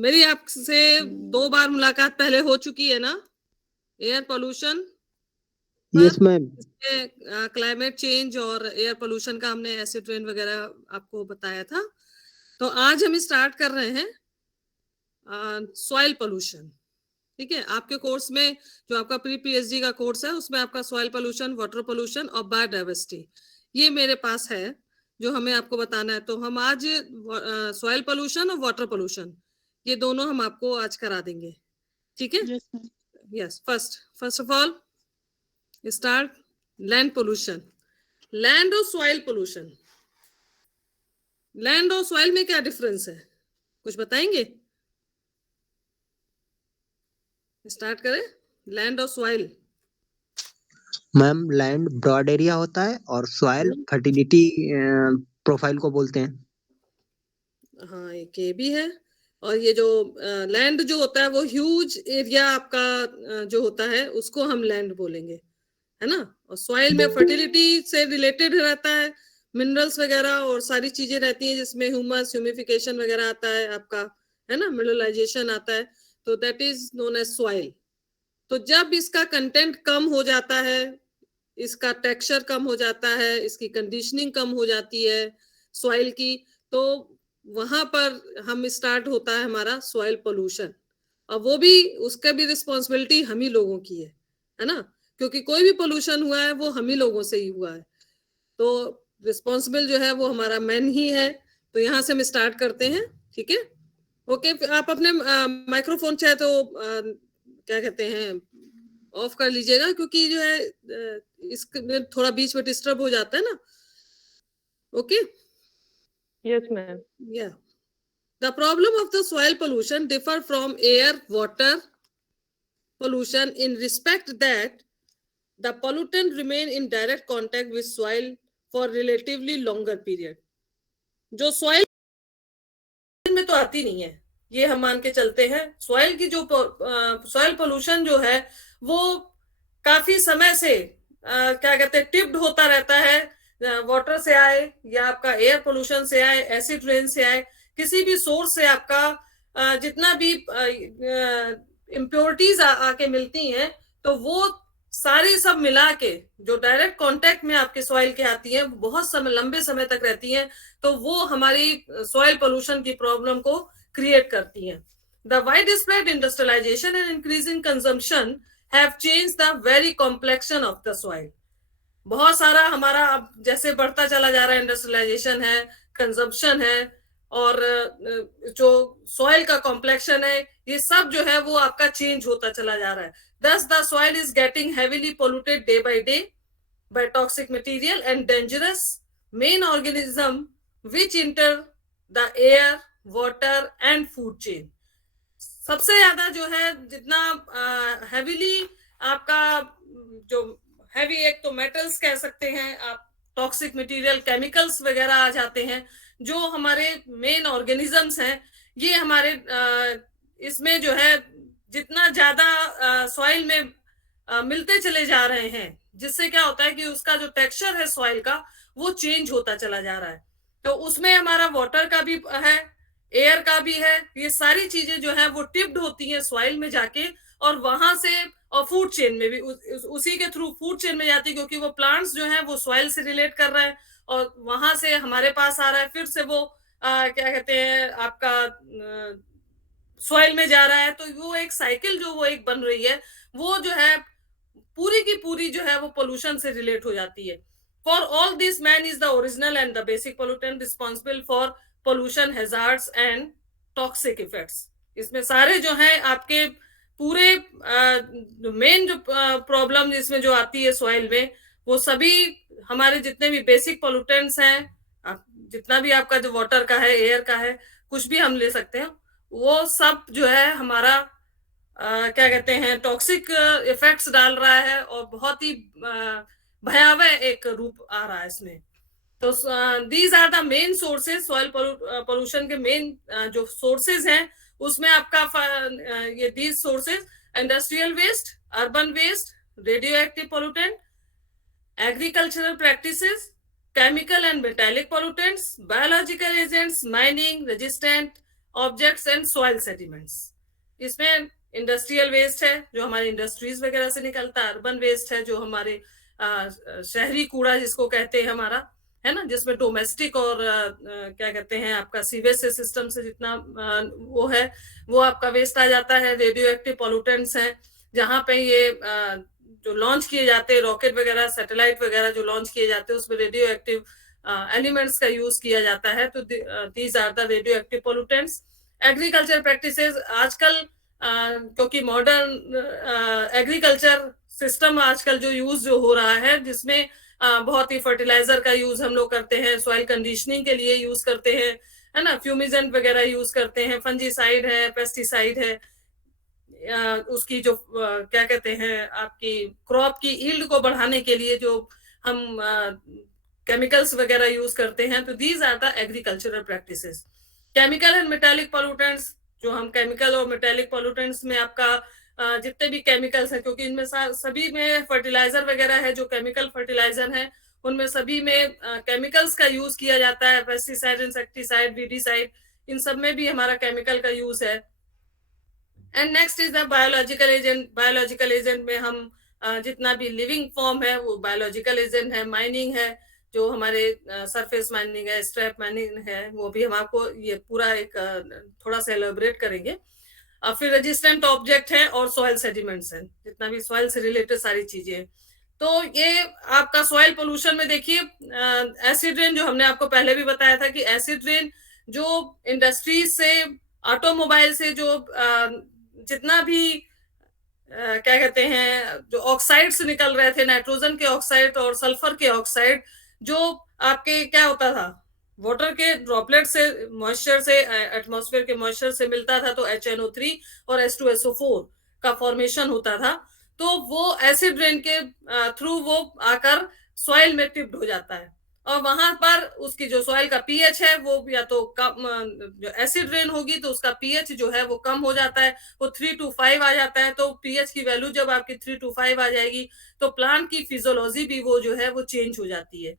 मेरी आपसे 2 बार मुलाकात पहले हो चुकी है ना, एयर पोल्यूशन पर। Yes ma'am. इसमें क्लाइमेट चेंज और एयर पोल्यूशन का हमने एसिड रेन वगैरह आपको बताया था। तो आज हम स्टार्ट कर रहे हैं सॉइल पोल्यूशन। ठीक है, आपके कोर्स में जो आपका प्री पीएचडी का कोर्स है उसमें आपका सॉइल पोल्यूशन, वाटर पोल्यूशन और बायोडाइवर्सिटी ये मेरे पास है जो हमें आपको बताना है। तो हम आज सॉइल पोल्यूशन और वाटर पोल्यूशन ये दोनों हम आपको आज करा देंगे। ठीक है, yes. First of all start land pollution. Land और सॉइल पोल्यूशन, लैंड और सॉइल में क्या डिफरेंस है, कुछ बताएंगे? स्टार्ट करें, लैंड और soil. Ma'am land broad area होता है और सॉइल फर्टिलिटी प्रोफाइल को बोलते हैं। हाँ, एक ये भी है। और ये जो लैंड जो होता है वो ह्यूज एरिया आपका जो होता है उसको हम लैंड बोलेंगे, है ना। और सॉइल में फर्टिलिटी से रिलेटेड रहता है, मिनरल्स वगैरह और सारी चीजें रहती हैं जिसमें ह्यूमस, ह्यूमिफिकेशन वगैरह आता है आपका, है ना, मिनरलाइजेशन आता है। तो that is known as soil. तो जब इसका कंटेंट कम हो जाता है, इसका टेक्सचर कम हो जाता है, इसकी कंडीशनिंग कम हो जाती है सॉइल की, तो वहां पर हम स्टार्ट होता है हमारा सॉइल पोल्यूशन। और वो भी उसका भी रिस्पॉन्सिबिलिटी हम ही लोगों की है ना, क्योंकि कोई भी पोल्यूशन हुआ है वो हम ही लोगों से ही हुआ है। तो रिस्पॉन्सिबल जो है वो हमारा मैन ही है। तो यहाँ से हम स्टार्ट करते हैं। ठीक है, ओके। आप अपने माइक्रोफोन चाहे तो क्या कहते हैं ऑफ कर लीजिएगा, क्योंकि जो है इसमें थोड़ा बीच में डिस्टर्ब हो जाता है ना। Okay, yes ma'am. या the problem of the soil pollution differ from air water pollution in respect that the pollutant remain in direct contact with soil for relatively longer period। जो सॉइल में तो आती नहीं है, ये हम मान के चलते हैं। सॉइल की जो सॉइल पोल्यूशन जो है वो काफी समय से क्या कहते हैं टिप्ड होता रहता है, वाटर से आए या आपका एयर पोल्यूशन से आए, एसिड रेन से आए, किसी भी सोर्स से आपका जितना भी इम्प्योरिटीज आके मिलती हैं, तो वो सारी सब मिला के जो डायरेक्ट कांटेक्ट में आपके सॉइल के आती हैं, बहुत समय लंबे समय तक रहती हैं, तो वो हमारी सॉइल पोल्यूशन की प्रॉब्लम को क्रिएट करती हैं। The wide spread industrialisation and increasing consumption have changed the very complexion of the soil. बहुत सारा हमारा अब जैसे बढ़ता चला जा रहा है, इंडस्ट्रियलाइजेशन है, कंजम्पशन है, और जो सॉइल का कॉम्प्लेक्शन है, ये सब जो है वो आपका चेंज होता चला जा रहा है। Thus, the soil is getting heavily polluted day by day by toxic material and dangerous main organism which enter the air, water and food chain। सबसे ज्यादा जो है जितना हेवीली आपका जो हैवी, एक तो मेटल्स कह सकते हैं आप, टॉक्सिक मटेरियल, केमिकल्स वगैरह आ जाते हैं। जो हमारे मेन ऑर्गेनिजम्स हैं, ये हमारे इसमें जो है जितना ज्यादा सॉइल में मिलते चले जा रहे हैं, जिससे क्या होता है कि उसका जो टेक्सचर है सॉइल का वो चेंज होता चला जा रहा है। तो उसमें हमारा वाटर का भी है, एयर का भी है, ये सारी चीजें जो है वो टिप्ड होती हैं सॉइल में जाके, और वहां से और फूड चेन में भी उसी के थ्रू फूड चेन में जाती है, क्योंकि वो प्लांट्स जो है वो सॉइल से रिलेट कर रहे हैं और वहां से हमारे पास आ रहा है, फिर से वो क्या कहते हैं आपका सॉइल में जा रहा है। तो वो एक साइकिल जो वो एक बन रही है, वो जो है पूरी की पूरी जो है वो पोल्यूशन से रिलेट हो जाती है। For all this man is the original and the basic pollutant responsible for pollution hazards and toxic effects. इसमें सारे जो है आपके पूरे मेन जो प्रॉब्लम जिसमें जो आती है सॉइल में, वो सभी हमारे जितने भी बेसिक पोल्यूटेंट्स हैं, जितना भी आपका जो वाटर का है, एयर का है, कुछ भी हम ले सकते हैं, वो सब जो है हमारा क्या कहते हैं टॉक्सिक इफेक्ट्स डाल रहा है और बहुत ही भयावह एक रूप आ रहा है इसमें। तो these are the main sources, soil pollution के मेन जो सोर्सेज हैं, उसमें आपका ये these sources industrial waste, urban waste, radio active pollutant, agricultural practices, chemical and metallic pollutants, biological agents, mining, resistant objects and soil sediments. इसमें industrial waste है जो हमारे इंडस्ट्रीज वगैरह से निकलता है, अर्बन वेस्ट है जो हमारे शहरी कूड़ा जिसको कहते हैं हमारा, है ना, जिसमें डोमेस्टिक और क्या कहते हैं आपका सीवेज सिस्टम से जितना वो है वो आपका वेस्ट आ जाता है। रेडियो एक्टिव पॉल्यूटेंट्स हैं, जहां पे ये जो लॉन्च किए जाते हैं रॉकेट वगैरह सैटेलाइट वगैरह जो लॉन्च किए जाते हैं उसमें रेडियो एक्टिव एलिमेंट्स का यूज किया जाता है, तो these are the radio active pollutants. Agriculture practices आजकल क्योंकि मॉडर्न एग्रीकल्चर सिस्टम आजकल जो यूज जो हो रहा है जिसमें बहुत ही फर्टिलाइजर का यूज हम लोग करते हैं, सॉइल कंडीशनिंग के लिए यूज करते हैं, है ना, फ्यूमिजेंट वगैरह यूज करते हैं, फंजीसाइड है, पेस्टिसाइड है, उसकी जो क्या कहते हैं आपकी क्रॉप की यील्ड को बढ़ाने के लिए जो हम केमिकल्स वगैरह यूज करते हैं, तो these are the agricultural practices. Chemical and metallic pollutants, जो हम केमिकल और मेटालिक पॉल्यूटेंट्स में आपका जितने भी केमिकल्स हैं, क्योंकि इनमें सभी में फर्टिलाइजर वगैरह है जो केमिकल फर्टिलाइजर है उनमें सभी में केमिकल्स का यूज किया जाता है, पेस्टिसाइड, इंसेक्टिसाइड, वीडीसाइड, इन सब में भी हमारा केमिकल का यूज है। And next is the biological agent. Biological agent में हम जितना भी लिविंग फॉर्म है वो बायोलॉजिकल एजेंट है। माइनिंग है जो हमारे सरफेस माइनिंग है, स्ट्रैप माइनिंग है, वो भी हम आपको ये पूरा एक थोड़ा सा एलोबरेट करेंगे। फिर रेजिस्टेंट ऑब्जेक्ट है और सॉइल सेडिमेंट्स है, जितना भी सॉइल से रिलेटेड सारी चीजें। तो ये आपका सॉइल पोल्यूशन में देखिए एसिड रेन, जो हमने आपको पहले भी बताया था कि एसिड रेन जो इंडस्ट्रीज से, ऑटोमोबाइल से जो जितना भी क्या कहते हैं जो ऑक्साइड्स निकल रहे थे, नाइट्रोजन के ऑक्साइड और सल्फर के ऑक्साइड, जो आपके क्या होता था वाटर के ड्रॉपलेट से, मॉइस्चर से, एटमॉस्फेयर के मॉइस्चर से मिलता था तो HNO3 और H2SO4 का फॉर्मेशन होता था, तो वो एसिड रेन के थ्रू वो आकर सॉइल में टिप्ड हो जाता है और वहां पर उसकी जो सॉइल का पीएच है वो या तो कम, जो एसिड रेन होगी तो उसका पीएच जो है वो कम हो जाता है, वो 3 to 5 आ जाता है। तो पीएच की वैल्यू जब आपकी 3 to 5 आ जाएगी तो प्लांट की फिजियोलॉजी भी वो जो है वो चेंज हो जाती है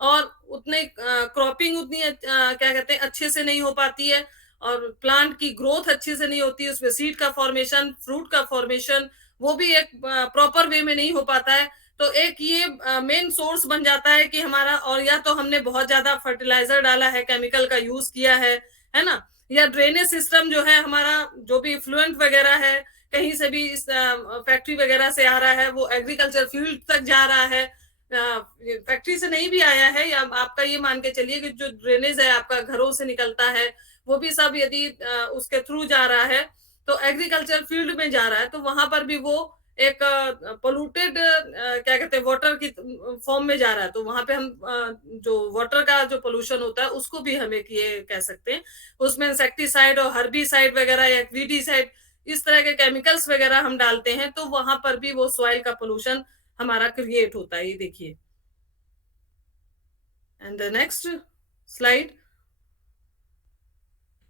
और उतने क्रॉपिंग उतनी क्या कहते हैं अच्छे से नहीं हो पाती है और प्लांट की ग्रोथ अच्छे से नहीं होती है, उसमें सीड का फॉर्मेशन, फ्रूट का फॉर्मेशन वो भी एक प्रॉपर वे में नहीं हो पाता है। तो एक ये मेन सोर्स बन जाता है कि हमारा, और या तो हमने बहुत ज्यादा फर्टिलाइजर डाला है, केमिकल का यूज किया है ना, या ड्रेनेज सिस्टम जो है हमारा, जो भी फ्लुएंट वगैरह है कहीं से भी इस फैक्ट्री वगैरह से आ रहा है वो एग्रीकल्चर फील्ड तक जा रहा है, फैक्ट्री से नहीं भी आया है, या आपका ये मान के चलिए कि जो ड्रेनेज है आपका घरों से निकलता है वो भी सब यदि उसके थ्रू जा रहा है तो एग्रीकल्चर फील्ड में जा रहा है, तो वहां पर भी वो एक पोल्यूटेड क्या कहते हैं वाटर की फॉर्म में जा रहा है, तो वहां पे हम जो वाटर का जो पोल्यूशन होता है उसको भी हम एक ये कह सकते हैं। उसमें इंसेक्टिसाइड और हर्बिसाइड वगैरह या वीडीसाइड इस तरह के केमिकल्स वगैरह हम डालते हैं, तो वहां पर भी वो सॉइल का पोल्यूशन हमारा क्रिएट होता है। ये देखिए and the next slide,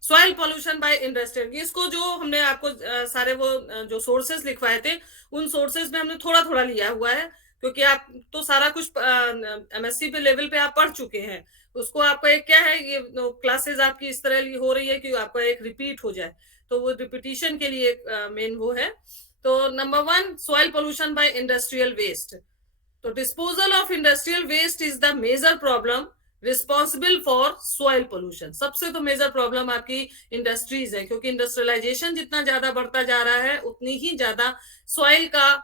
soil pollution by industrial. इसको जो हमने आपको सारे वो जो सोर्सेस लिखवाए थे उन सोर्सेस में हमने थोड़ा थोड़ा लिया हुआ है, क्योंकि आप तो सारा कुछ MSc पे लेवल पे आप पढ़ चुके हैं, उसको आपका एक क्या है ये क्लासेस आपकी इस तरह हो रही है कि आपका एक रिपीट हो जाए, तो वो रिपीटिशन के लिए मेन वो है। तो number 1 soil pollution by industrial waste. तो disposal of industrial waste is the major problem responsible for soil pollution. सबसे तो मेजर प्रॉब्लम आपकी इंडस्ट्रीज है, क्योंकि इंडस्ट्रियलाइजेशन जितना ज्यादा बढ़ता जा रहा है उतनी ही ज्यादा सॉइल का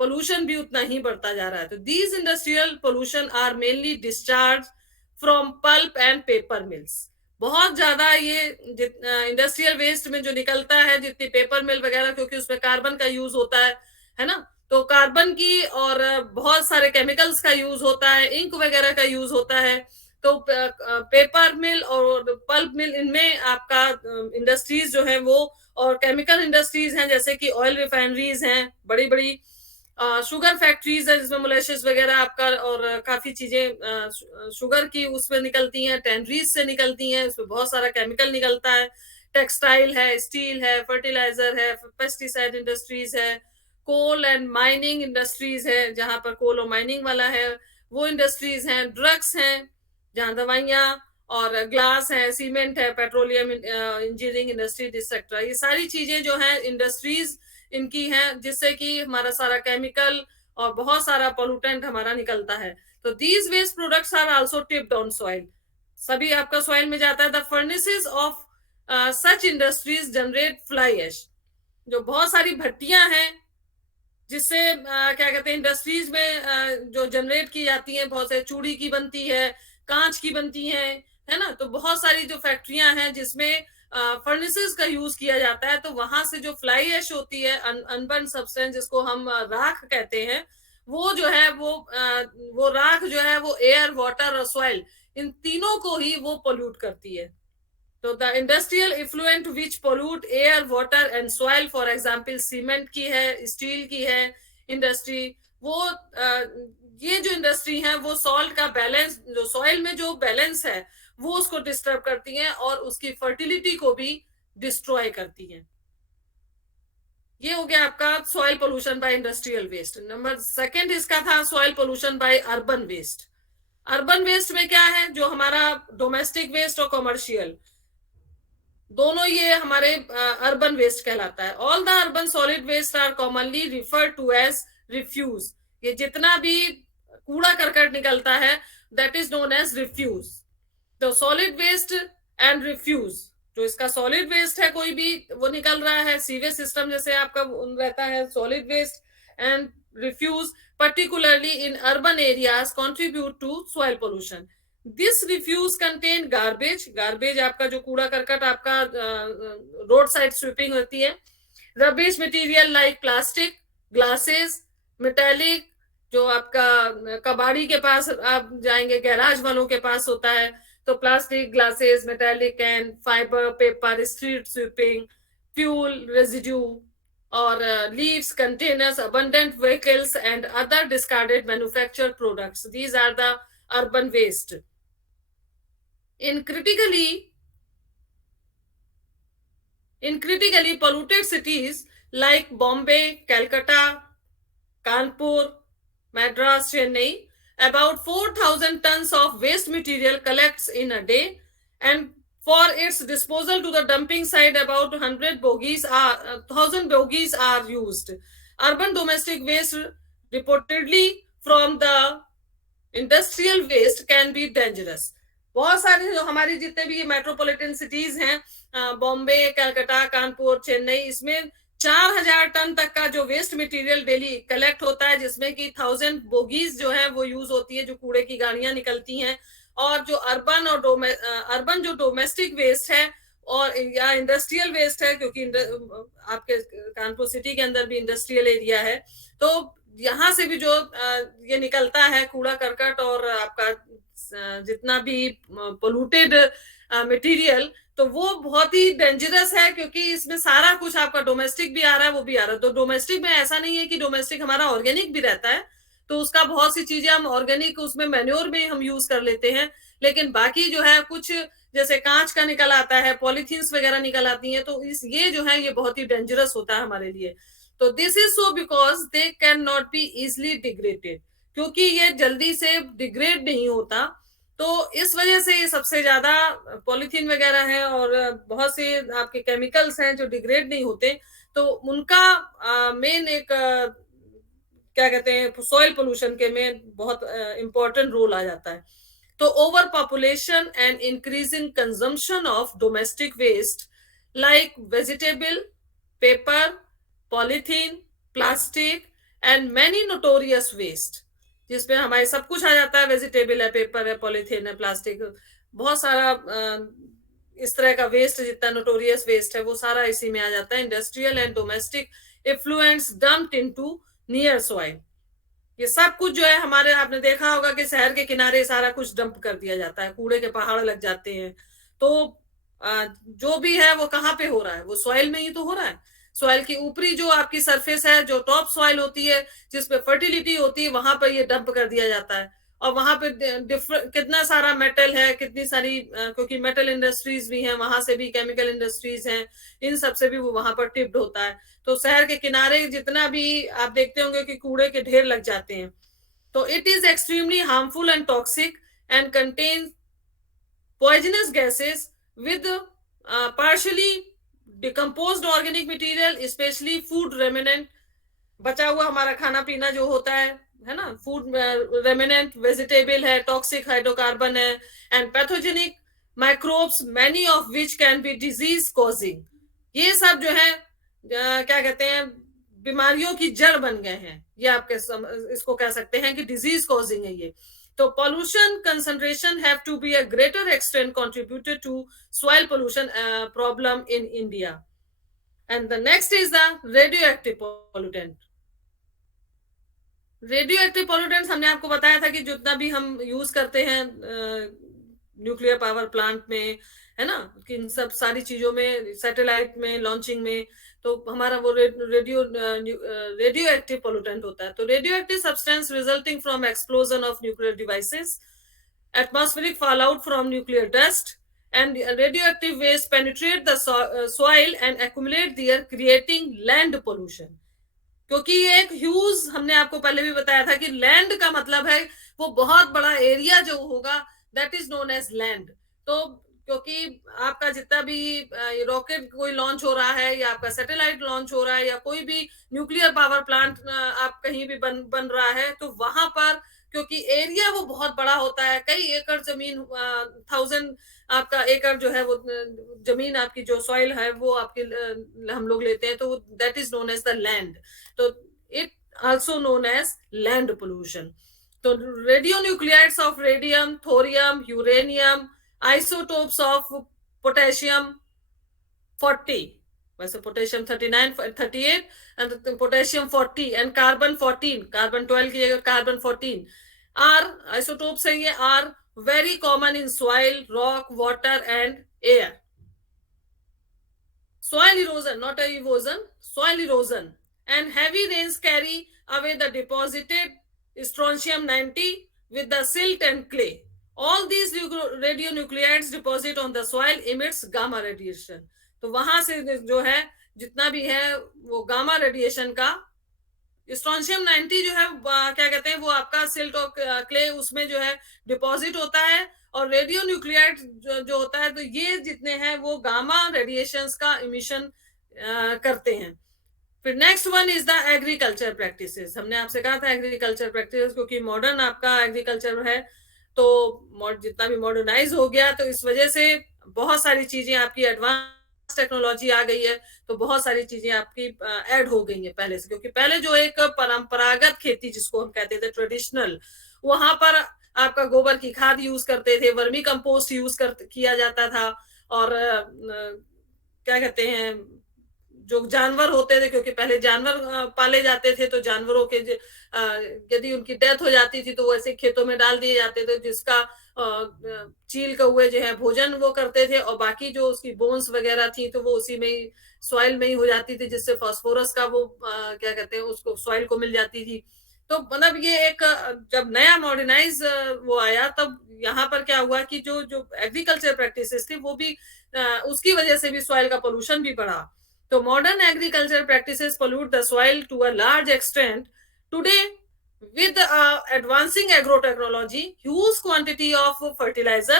पोल्यूशन भी उतना ही बढ़ता जा रहा है। तो these industrial pollution are mainly discharge from pulp and paper mills. बहुत ज्यादा ये इंडस्ट्रियल वेस्ट में जो निकलता है, जितनी पेपर मिल वगैरह, क्योंकि उसमें कार्बन का यूज होता है ना, तो कार्बन की और बहुत सारे केमिकल्स का यूज होता है, इंक वगैरह का यूज होता है, तो पेपर मिल और पल्प मिल इनमें आपका इंडस्ट्रीज जो है वो, और केमिकल इंडस्ट्रीज हैं जैसे कि ऑयल रिफाइनरीज हैं, बड़ी बड़ी शुगर फैक्ट्रीज है जिसमें मोलेसिस वगैरह आपका और काफी चीजें शुगर की उसमें निकलती हैं, टैनरीज से निकलती हैं, उसमें बहुत सारा केमिकल निकलता है, टेक्सटाइल है, स्टील है, फर्टिलाइजर है, पेस्टिसाइड इंडस्ट्रीज है, कोल एंड माइनिंग इंडस्ट्रीज है जहां पर कोल और माइनिंग वाला है वो इंडस्ट्रीज हैं, ड्रग्स हैं जहां दवाइयां और ग्लास है, सीमेंट है, पेट्रोलियम इंजीनियरिंग इंडस्ट्री एक्सेट्रा, ये सारी चीजें जो है इंडस्ट्रीज इनकी हैं, जिससे कि हमारा सारा केमिकल और बहुत सारा पोल्यूटेंट हमारा निकलता है। तो these waste products are also tipped on soil, सभी आपका सॉइल में जाता है। The furnaces of such industries generate fly ash, जो बहुत सारी भट्टियां हैं जिससे क्या कहते हैं इंडस्ट्रीज में जो जनरेट की जाती हैं, बहुत से चूड़ी की बनती है, कांच की बनती है ना, तो बहुत सारी जो फैक्ट्रियां हैं जिसमें फर्नेसेस का यूज किया जाता है, तो वहां से जो फ्लाई एश होती है, अनबर्न सब्सटेंस जिसको हम राख कहते हैं, वो जो है वो राख जो है वो एयर, वाटर और सॉइल, इन तीनों को ही वो पोल्यूट करती है। तो the industrial effluent which pollute air, water and soil, for example cement की है, स्टील की है इंडस्ट्री, वो ये जो इंडस्ट्री है वो सॉल्ट का बैलेंस, जो सॉइल में जो बैलेंस है वो उसको डिस्टर्ब करती हैं और उसकी फर्टिलिटी को भी डिस्ट्रॉय करती हैं। ये हो गया आपका soil pollution by industrial waste. Number second इसका था soil pollution by urban waste. Urban waste में क्या है, जो हमारा डोमेस्टिक वेस्ट और कमर्शियल दोनों ये हमारे अर्बन वेस्ट कहलाता है। All the urban solid waste are commonly referred to as refuse, ये जितना भी कूड़ा करकट निकलता है that is known as refuse. तो सॉलिड वेस्ट एंड रिफ्यूज, जो इसका सॉलिड वेस्ट है कोई भी वो निकल रहा है, सीवेज सिस्टम जैसे आपका रहता है, solid waste and refuse particularly in urban areas contribute to soil pollution. This refuse contain garbage, garbage आपका जो कूड़ा करकट आपका रोड साइड स्वीपिंग होती है, rubbish material like plastic, glasses, metallic, जो आपका कबाड़ी के पास आप जाएंगे, गैराज वालों के पास होता है, तो plastic, glasses, metallic and fibre, paper, street sweeping, fuel residue और leaves, containers, abundant vehicles and other discarded manufactured products. These are the urban waste. In critically polluted cities like Bombay, Calcutta, Kanpur, Madras, Chennai, about 4,000 tons of waste material collects in a day, and for its disposal to the dumping site about 1,000 bogies are used. Urban domestic waste reportedly from the industrial waste can be dangerous. बहुत सारे जो हमारी जितने भी metropolitan cities हैं, बॉम्बे, कलकत्ता, कानपुर, चेन्नई, इसमें 4,000 ton तक का जो वेस्ट मटेरियल डेली कलेक्ट होता है, जिसमें कि 1,000 बोगीज जो है वो यूज होती है, जो कूड़े की गाड़ियां निकलती हैं। और जो अर्बन जो डोमेस्टिक वेस्ट है और या इंडस्ट्रियल वेस्ट है, क्योंकि आपके कानपुर सिटी के अंदर भी इंडस्ट्रियल एरिया है, तो यहाँ से भी जो ये निकलता है कूड़ा करकट और आपका जितना भी पोल्यूटेड मटेरियल, तो वो बहुत ही डेंजरस है, क्योंकि इसमें सारा कुछ आपका डोमेस्टिक भी आ रहा है, वो भी आ रहा है। तो डोमेस्टिक में ऐसा नहीं है कि डोमेस्टिक हमारा ऑर्गेनिक भी रहता है, तो उसका बहुत सी चीजें हम ऑर्गेनिक उसमें मैन्योर में हम यूज कर लेते हैं, लेकिन बाकी जो है कुछ जैसे कांच का निकल आता है, पॉलीथीन्स वगैरह निकल आती हैं, तो ये जो है ये बहुत ही डेंजरस होता है हमारे लिए। तो this is so because they can not be easily degraded, क्योंकि ये जल्दी से डिग्रेड नहीं होता, तो इस वजह से ये सबसे ज्यादा पॉलीथीन वगैरह है और बहुत से आपके केमिकल्स हैं जो डिग्रेड नहीं होते, तो उनका मेन एक क्या कहते हैं सॉइल पोल्यूशन के में बहुत इंपॉर्टेंट रोल आ जाता है। तो over population and increasing consumption of domestic waste like vegetable, paper, polythene, plastic and many notorious waste, जिसमें हमारे सब कुछ आ जाता है, वेजिटेबल है, पेपर है, पॉलीथीन है, प्लास्टिक, बहुत सारा इस तरह का वेस्ट जितना नोटोरियस वेस्ट है वो सारा इसी में आ जाता है। Industrial and domestic effluents dumped into near soil, ये सब कुछ जो है हमारे, आपने देखा होगा कि शहर के किनारे सारा कुछ डंप कर दिया जाता है, कूड़े के पहाड़ लग जाते हैं, तो जो भी है वो कहाँ पे हो रहा है, वो सॉइल में ही तो हो रहा है। सॉइल की ऊपरी जो आपकी सरफेस है, जो टॉप सॉइल होती है जिसपे फर्टिलिटी होती है, वहां पर ये डंप कर दिया जाता है, और वहां पे कितना सारा मेटल है, कितनी सारी क्योंकि मेटल इंडस्ट्रीज भी हैं, वहां से भी केमिकल इंडस्ट्रीज हैं, इन सब से भी वो वहां पर टिप्ड होता है। तो शहर के किनारे जितना भी आप देखते होंगे कि कूड़े के ढेर लग जाते हैं, तो it is extremely harmful and toxic and contain poisonous gases with partially decomposed organic material, especially food remnant, बचा हुआ हमारा खाना पीना जो होता है ना, फूड रेमिनेंट वेजिटेबल है, टॉक्सिक हाइड्रोकार्बन है, and pathogenic microbes, many of which can be disease causing. ये सब जो है क्या कहते हैं, बीमारियों की जड़ बन गए हैं, ये आपके इसको कह सकते हैं कि डिजीज कॉजिंग है ये। तो pollution concentration have to be a greater extent contributed to soil pollution problem in India. And the next is the radioactive pollutant. Radio pollutants हमने आपको बताया था कि जितना भी हम यूज करते हैं न्यूक्लियर पावर प्लांट में, है ना, कि इन सब सारी चीजों में, सैटेलाइट में, लॉन्चिंग में, तो हमारा वो रेडियो एक्टिव पोल्यूटेंट होता है। तो radio active substance resulting from explosion of nuclear devices, atmospheric fallout from nuclear dust, and radioactive waste penetrate the soil and accumulate there, creating land pollution. क्योंकि ये एक ह्यूज, हमने आपको पहले भी बताया था कि लैंड का मतलब है वो बहुत बड़ा एरिया जो होगा, that is known as land. तो क्योंकि आपका जितना भी रॉकेट कोई लॉन्च हो रहा है, या आपका सैटेलाइट लॉन्च हो रहा है, या कोई भी न्यूक्लियर पावर प्लांट आप कहीं भी बन रहा है, तो वहां पर क्योंकि एरिया वो बहुत बड़ा होता है, कई एकड़ जमीन, 1000 आपका एकड़ जो है वो जमीन, आपकी जो सॉइल है वो आपकी हम लोग लेते हैं, तो that is known as the land. तो it also known as land pollution. तो radionuclides of radium, thorium, uranium, isotopes of potassium 40, वैसे potassium 39, 38 and potassium 40 and carbon 14, carbon 12 की जगह कार्बन 14 आर आइसोटोप्स है, ये are very common in soil, rock, water and air. Soil erosion, not erosion, soil erosion, and heavy rains carry away the deposited strontium 90 with the silt and clay. All these radionuclides deposit on the soil emits gamma radiation. तो वहां से जो है जितना भी है वो gamma radiation का, स्ट्रोंशियम 90 जो है क्या कहते हैं, वो आपका सिल्ट और क्ले उसमें जो है डिपॉजिट होता है, और रेडियो न्यूक्लियाइड जो होता है, तो ये जितने हैं वो गामा रेडिएशंस का इमिशन करते हैं। फिर next one is the agriculture practices. हमने आपसे कहा था एग्रीकल्चर प्रैक्टिसेस, क्योंकि मॉडर्न आपका एग्रीकल्चर है, तो जितना भी मॉडर्नाइज हो गया, तो इस वजह से बहुत सारी चीजें आपकी एडवांस टेक्नोलॉजी आ गई है, तो बहुत सारी चीजें आपकी ऐड हो गई है पहले से। क्योंकि पहले जो एक परंपरागत खेती जिसको हम कहते थे ट्रेडिशनल, वहां पर आपका गोबर की खाद यूज करते थे, वर्मी कंपोस्ट यूज किया जाता था, और क्या कहते हैं, जो जानवर होते थे, क्योंकि पहले जानवर पाले जाते थे, तो जानवरों के यदि उनकी डेथ हो जाती थी तो वो ऐसे खेतों में डाल दिए जाते थे, जिसका चील कौवे जो है भोजन वो करते थे, और बाकी जो उसकी बोन्स वगैरह थी तो वो उसी में ही सॉइल में ही हो जाती थी, जिससे फास्फोरस का वो क्या कहते हैं उसको सॉइल को मिल जाती थी। तो मतलब ये एक जब नया मॉडर्नाइज वो आया, तब यहाँ पर क्या हुआ कि जो जो एग्रीकल्चर प्रैक्टिसेस थी वो भी उसकी वजह से भी सॉइल का पोल्यूशन भी बढ़ा। तो modern agriculture practices pollute the soil to a large extent. Today, with advancing agrotechnology, huge quantity of fertilizer,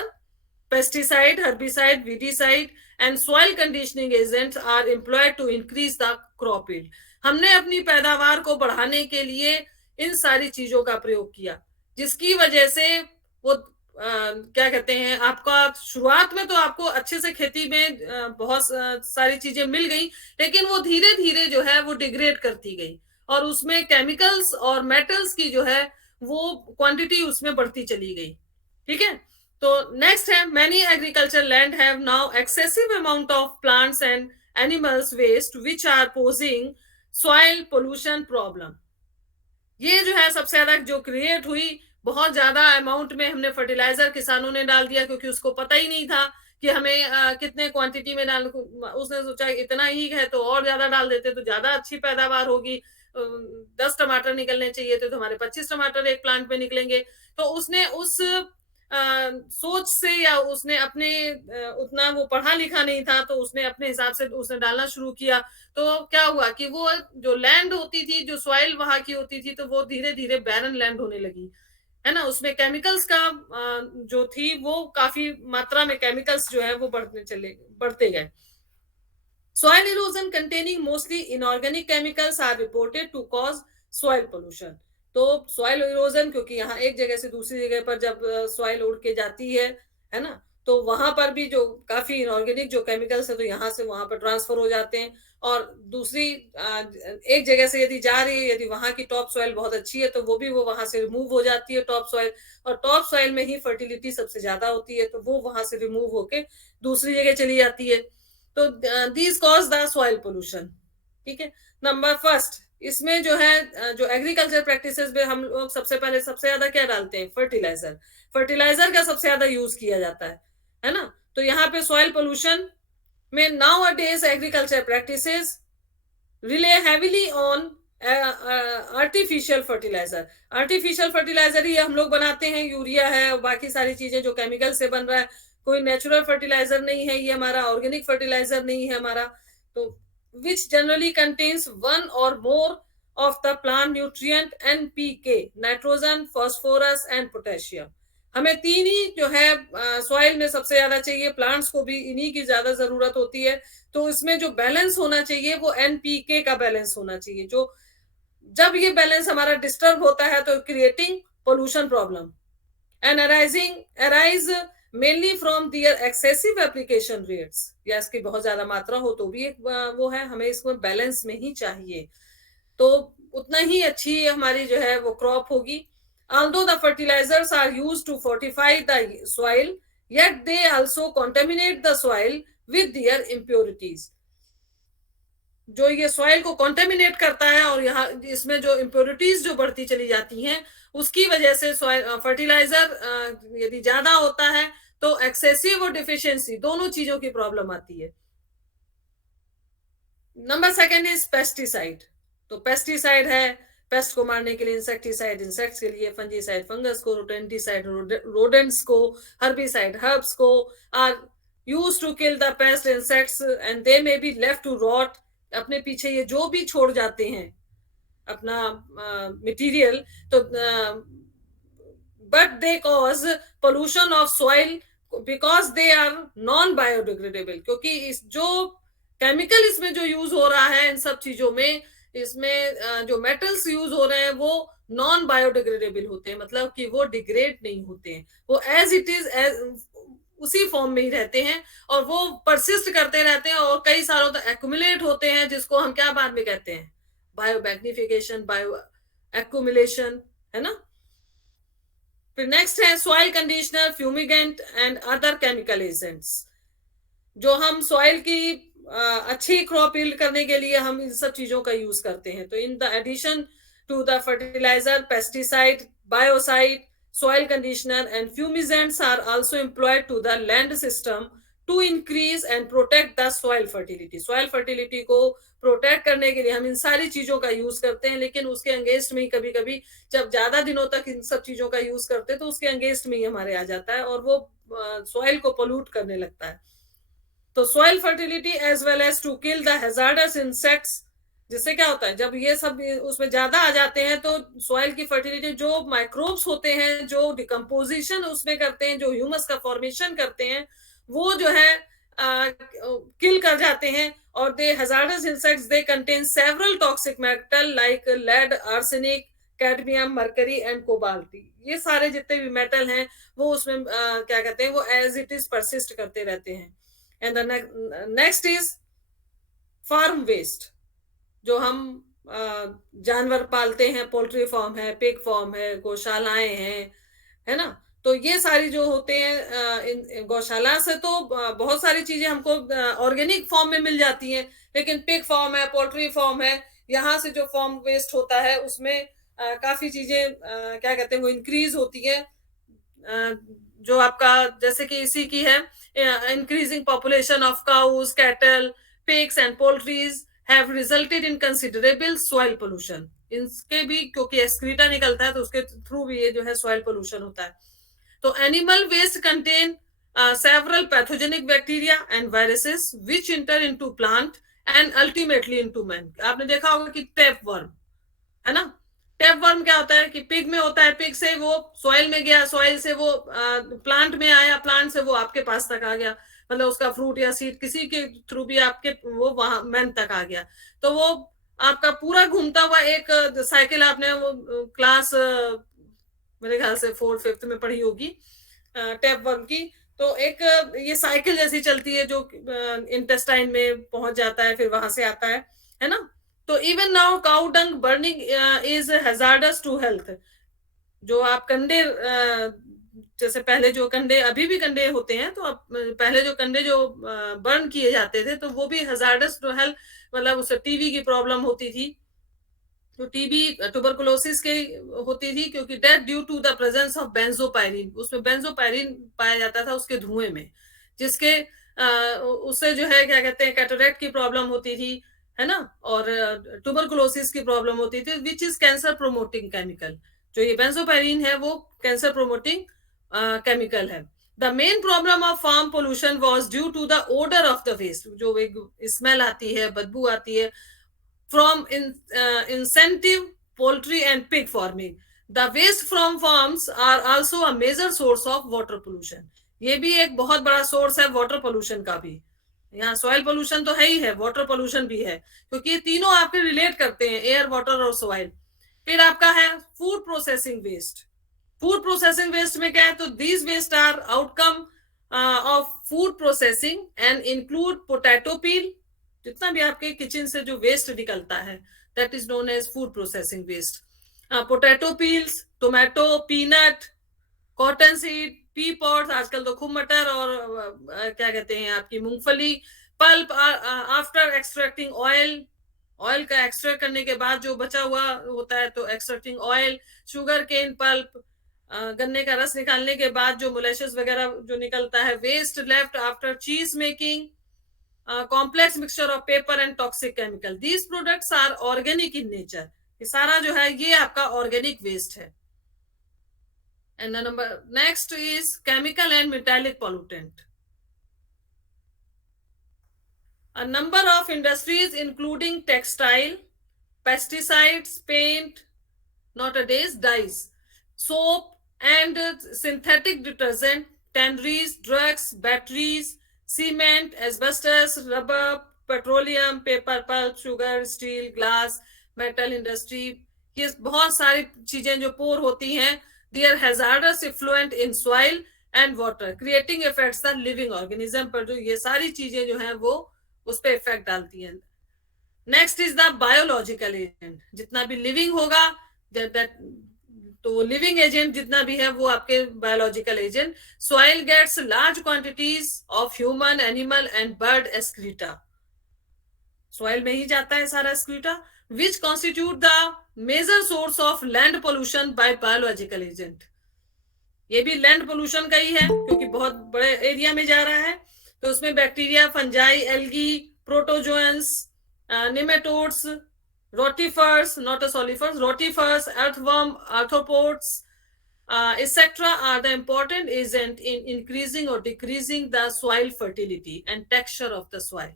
pesticide, herbicide, weedicide, and soil conditioning agents are employed to increase the crop yield. हमने अपनी पैदावार को बढ़ाने के लिए इन सारी चीजों का प्रयोग किया, जिसकी वजह से वो क्या कहते हैं, आपका शुरुआत में तो आपको अच्छे से खेती में बहुत सारी चीजें मिल गई, लेकिन वो धीरे धीरे जो है वो डिग्रेड करती गई, और उसमें केमिकल्स और मेटल्स की जो है वो क्वांटिटी उसमें बढ़ती चली गई। ठीक है, तो नेक्स्ट है, many agriculture land have now excessive amount of plants and animals waste which are posing soil pollution problem. ये जो है सबसे ज्यादा जो क्रिएट हुई, बहुत ज्यादा अमाउंट में हमने फर्टिलाइजर किसानों ने डाल दिया, क्योंकि उसको पता ही नहीं था कि हमें कितने क्वांटिटी में डाल, उसने सोचा इतना ही है तो और ज्यादा डाल देते तो ज्यादा अच्छी पैदावार होगी, 10 टमाटर निकलने चाहिए थे तो हमारे 25 टमाटर एक प्लांट में निकलेंगे। तो उसने उस सोच से, या उसने अपने उतना वो पढ़ा लिखा नहीं था, तो उसने अपने हिसाब से उसने डालना शुरू किया। तो क्या हुआ कि वो जो लैंड होती थी, जो सॉइल वहां की होती थी, तो वो धीरे धीरे बैरन लैंड होने लगी। है ना, उसमें केमिकल्स का जो थी वो काफी मात्रा में केमिकल्स जो है वो बढ़ते गए. Soil erosion containing mostly inorganic chemicals are reported to cause soil pollution. तो soil erosion, क्योंकि यहाँ एक जगह से दूसरी जगह पर जब soil उड़ के जाती है ना, तो वहां पर भी जो काफी इनऑर्गेनिक जो केमिकल्स है तो यहाँ से वहां पर ट्रांसफर हो जाते हैं. और दूसरी एक जगह से यदि जा रही है, यदि वहां की टॉप सॉइल बहुत अच्छी है तो वो वहां से रिमूव हो जाती है टॉप सॉइल, और टॉप सॉइल में ही फर्टिलिटी सबसे ज्यादा होती है, तो वो वहां से रिमूव होके दूसरी जगह चली जाती है. तो these cause the soil pollution. ठीक है. नंबर फर्स्ट, इसमें जो है जो एग्रीकल्चर प्रैक्टिसेस में हम लोग सबसे पहले सबसे ज्यादा क्या डालते हैं, फर्टिलाइजर. फर्टिलाइजर का सबसे ज्यादा यूज किया जाता है ना. तो यहाँ पे सॉइल पोल्यूशन में nowadays agriculture practices rely heavily on artificial fertiliser. Artificial fertiliser ही हम लोग बनाते हैं, यूरिया है और बाकी सारी चीजें जो केमिकल से बन रहा है. कोई नेचुरल फर्टिलाइजर नहीं है ये हमारा, ऑर्गेनिक फर्टिलाइजर नहीं है हमारा. तो विच जनरली कंटेन्स वन और more of the plant nutrient NPK, nitrogen, phosphorus and potassium. हमें तीन ही जो है सॉइल में सबसे ज्यादा चाहिए, प्लांट्स को भी इन्हीं की ज्यादा जरूरत होती है. तो इसमें जो बैलेंस होना चाहिए वो NPK का बैलेंस होना चाहिए. जो जब ये बैलेंस हमारा डिस्टर्ब होता है तो creating pollution problem and arise mainly from their excessive application rates. या इसकी बहुत ज्यादा मात्रा हो तो भी एक वो है, हमें इसमें बैलेंस में ही चाहिए, तो उतना ही अच्छी हमारी जो है वो क्रॉप होगी. Although the fertilizers are used to fortify the soil, yet they also contaminate the soil with their impurities. जो ये सॉइल को कॉन्टेमिनेट करता है और यहाँ इसमें जो इम्प्योरिटीज जो बढ़ती चली जाती हैं उसकी वजह से सॉइल फर्टिलाइजर यदि ज्यादा होता है तो एक्सेसिव और डिफिशियंसी दोनों चीजों की प्रॉब्लम आती है. Number second is pesticide. तो पेस्टिसाइड है पेस्ट को मारने के लिए, इंसेक्टिसाइड इंसेक्ट्स के लिए, फंजीसाइड फंगस को, रोडेंटिसाइड रोडेंट्स को, हर्बिसाइड हर्ब्स को, are used to kill the pest insects and they may be left to rot. अपने पीछे ये जो भी छोड़ जाते हैं अपना मटेरियल, तो but they cause pollution of soil because they are non biodegradable. क्योंकि इस जो केमिकल इसमें जो यूज हो रहा है इन सब चीजों में, इसमें जो मेटल्स यूज हो रहे हैं वो नॉन बायोडिग्रेडेबल होते हैं, मतलब कि वो डिग्रेड नहीं होते हैं, वो एज इट इज उसी फॉर्म में ही रहते हैं और वो परसिस्ट करते रहते हैं और कई सालों तक एक्यूमुलेट होते हैं, जिसको हम क्या बाद में कहते हैं, बायो मैग्निफिकेशन, बायो एक्यूमुलेशन, है ना. फिर नेक्स्ट है soil conditioner, fumigant and other chemical agents. जो हम सॉइल की अच्छी क्रॉप यील्ड करने के लिए हम इन सब चीजों का यूज करते हैं. तो in the addition to the fertiliser, pesticide, biocide, soil conditioner and fumigants are also employed to the land system to increase and protect the soil fertility. soil fertility को प्रोटेक्ट करने के लिए हम इन सारी चीजों का यूज करते हैं, लेकिन उसके अंगेंस्ट में ही कभी कभी जब ज्यादा दिनों तक इन सब चीजों का यूज करते हैं तो उसके अंगेंस्ट में ही हमारे आ जाता है और वो सॉइल को पोल्यूट करने लगता है. तो soil fertility as well as to kill the hazardous insects, जिससे क्या होता है जब ये सब उसमें ज्यादा आ जाते हैं तो सॉइल की फर्टिलिटी, जो माइक्रोब्स होते हैं जो डिकम्पोजिशन उसमें करते हैं, जो ह्यूमस का फॉर्मेशन करते हैं, वो जो है किल कर जाते हैं. और they hazardous insects they contain several toxic metal like lead, arsenic, cadmium, mercury and cobalt. ये सारे जितने भी मेटल हैं वो उसमें क्या कहते हैं, वो एज इट इज परसिस्ट करते रहते हैं. And the next is farm waste. जो हम जानवर पालते हैं, पोल्ट्री फार्म है, पिग फार्म है, गौशालाएं हैं, है ना. तो ये सारी जो होते हैं इन गौशाला से तो बहुत सारी चीजें हमको ऑर्गेनिक फॉर्म में मिल जाती हैं, लेकिन पिग फार्म है, पोल्ट्री फार्म है, यहाँ से जो फार्म वेस्ट होता है उसमें काफी चीजें क्या कहते हैं वो इंक्रीज होती है. जो आपका जैसे कि इसी की है increasing population of cows, cattle, pigs and poultries have resulted in considerable soil pollution. इनके भी क्योंकि एक्सक्रीटा निकलता है तो उसके थ्रू भी ये जो है soil pollution होता है. तो animal waste contain several pathogenic bacteria and viruses which enter into plant and ultimately into man. आपने देखा होगा कि tapeworm, है ना, टैप वर्म क्या होता है कि पिग में होता है, पिग से वो सॉइल में गया, सॉइल से वो प्लांट में आया, प्लांट से वो आपके पास तक आ गया, मतलब उसका फ्रूट या सीड किसी के थ्रू भी आपके वो वहां मैन तक आ गया। तो वो आपका पूरा घूमता हुआ एक साइकिल, आपने वो क्लास मेरे ख्याल से 4th-5th में पढ़ी होगी टैप वर्म की। तो एक ये साइकिल जैसी चलती है जो इंटेस्टाइन में पहुंच जाता है, फिर वहां से आता है ना। तो even now cow dung burning is hazardous to health. जो आप कंडे जैसे पहले जो कंडे, अभी भी कंडे होते हैं, तो पहले जो कंडे जो बर्न किए जाते थे तो वो भी हैजार्डस टू हेल्थ, मतलब उससे टीबी की प्रॉब्लम होती थी। तो टीबी ट्यूबरकुलोसिस के होती थी क्योंकि death due to the presence of benzopyrene, उसमें बेंजोपायरिन पाया जाता था उसके धुएं में, जिसके उससे जो है क्या कहते हैं कैटरेक्ट की प्रॉब्लम होती थी, है ना, और ट्यूबरकुलोसिस की प्रॉब्लम होती थी, which is cancer promoting chemical. जो ये बेंजोपायरिन है वो कैंसर प्रोमोटिंग केमिकल है। The main problem of farm pollution was due to the odour of the waste, जो एक स्मेल आती है, बदबू आती है from incentive poultry and pig farming. The waste from farms are also a major source of water pollution. ये भी एक बहुत बड़ा सोर्स है वाटर पोल्यूशन का भी। यहाँ सॉइल पोल्यूशन तो है ही है, वाटर पोल्यूशन भी है, क्योंकि ये तीनों आपके रिलेट करते हैं, एयर, वाटर और सॉइल। फिर आपका है food processing waste. Food processing waste में क्या है, तो these waste are outcome of food processing and include potato peel, जितना भी आपके किचन से जो वेस्ट निकलता है that is known as food processing waste. Potato peels, tomato, peanut, cotton seed, pea pods, आजकल तो खूब मटर और क्या कहते हैं आपकी मूंगफली, pulp after extracting oil, oil का एक्सट्रैक्ट करने के बाद जो बचा हुआ होता है तो extracting oil, sugar cane pulp, गन्ने का रस निकालने के बाद जो मोलेसेस वगैरह जो निकलता है, वेस्ट लेफ्ट आफ्टर चीज making, complex mixture of paper and toxic chemical. These products are organic in nature. ये सारा जो है ये आपका organic waste है। And the next is chemical and metallic pollutant. A number of industries including textile, pesticides, paint, nowadays dyes, soap and synthetic detergent, tanneries, drugs, batteries, cement, asbestos, rubber, petroleum, paper pulp, sugar, steel, glass, metal industry, ये बहुत सारी चीजें जो pour होती हैं, they are hazardous effluent in soil and water, creating effects the living organism पर। जो ये सारी चीजें जो हैं वो उस पर इफेक्ट डालती हैं। Next is the biological agent. जितना भी लिविंग होगा तो लिविंग एजेंट जितना भी है वो आपके biological agent. Soil gets large quantities of human, animal and bird excreta, सॉइल में ही जाता है सारा excreta, which constitute the major source of land pollution by biological agent. ये भी लैंड पोल्यूशन का ही है क्योंकि बहुत बड़े एरिया में जा रहा है। तो उसमें bacteria, fungi, algae, protozoans, nematodes, rotifers, not a solifers, rotifers, earthworm, arthropods, etc. are the important agent in increasing or decreasing the soil fertility and texture of the soil.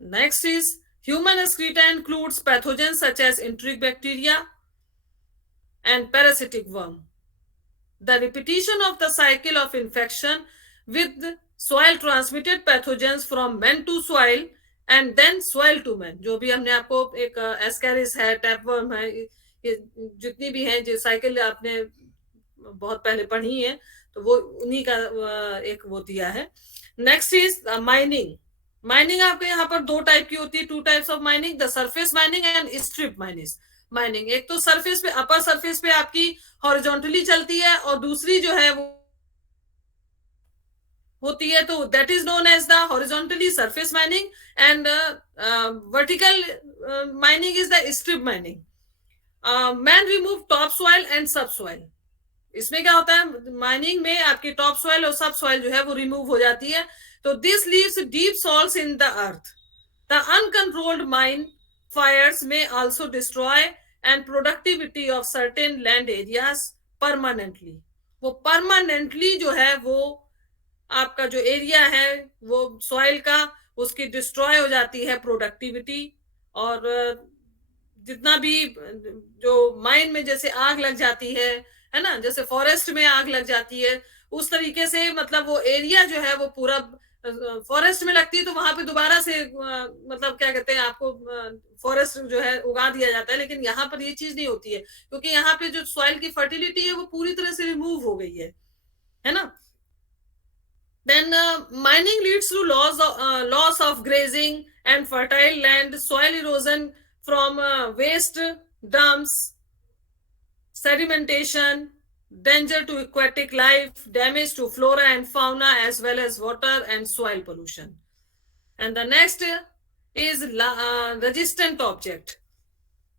Next is human excreta includes pathogens such as enteric bacteria and parasitic worm. The repetition of the cycle of infection with soil transmitted pathogens from man to soil and then soil to man, जो भी हमने आपको एक Ascaris है, tapeworm है, ये जितनी भी है जो साइकिल आपने बहुत पहले पढ़ी है तो वो उन्हीं का एक वो दिया है। Next is mining. माइनिंग आपके यहाँ पर दो टाइप की होती है, 2 types of mining, the surface mining and strip mining. एक तो सरफेस पे, अपर सरफेस पे आपकी हॉरिजॉन्टली चलती है और दूसरी जो है वो होती है तो that is known as the horizontally surface mining and vertical mining is the strip mining. Man remove top soil and sub soil. इसमें क्या होता है, माइनिंग में आपकी टॉप सॉइल और सब सॉइल जो है वो रिमूव हो जाती है, तो this leaves deep salts in the earth. The uncontrolled mine fires में also destroy and productivity of certain land areas permanently. वो परमानेंटली जो है वो आपका जो एरिया है वो सॉइल का, उसकी डिस्ट्रॉय हो जाती है प्रोडक्टिविटी, और जितना भी जो माइन में जैसे आग लग जाती है ना, जैसे फॉरेस्ट में आग लग जाती है, उस तरीके से मतलब वो एरिया जो है वो पूरा फॉरेस्ट में लगती है, तो वहां पे दोबारा से मतलब क्या कहते हैं आपको फॉरेस्ट जो है उगा दिया जाता है। लेकिन यहाँ पर ये चीज नहीं होती है, क्योंकि यहाँ पे जो सॉइल की फर्टिलिटी है वो पूरी तरह से रिमूव हो गई है ना। Then mining leads to loss of grazing and fertile land, soil erosion from waste dumps, sedimentation, danger to aquatic life, damage to flora and fauna, as well as water and soil pollution. And the next is resistant object.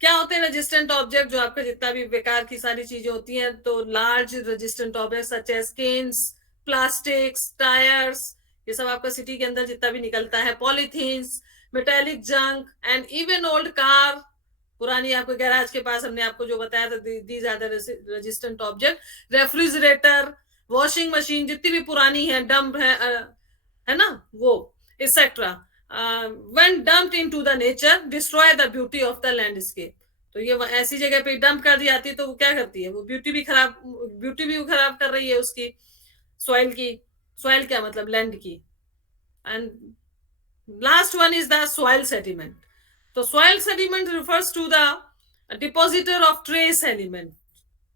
क्या होते हैं resistant object? जो आपके जितना भी बेकार की सारी चीजें होती हैं, तो large resistant object such as cans, plastics, tyres, ये सब आपका सिटी के अंदर जितना भी निकलता है, polythenes, metallic junk and even old car, पुरानी आपके गैराज के पास हमने आपको जो बताया था, these are the resistant object. Refrigerator, washing machine जितनी भी पुरानी है, डंप है ना वो, etcetera, when dumped into the nature destroy the beauty of the landscape। तो ये ऐसी जगह पे डंप कर दी जाती है, तो वो क्या करती है, वो ब्यूटी भी खराब कर रही है उसकी, सॉइल की। सॉइल क्या मतलब? लैंड की। And last one is the soil sediment. तो soil sediment refers to the depositor of trace element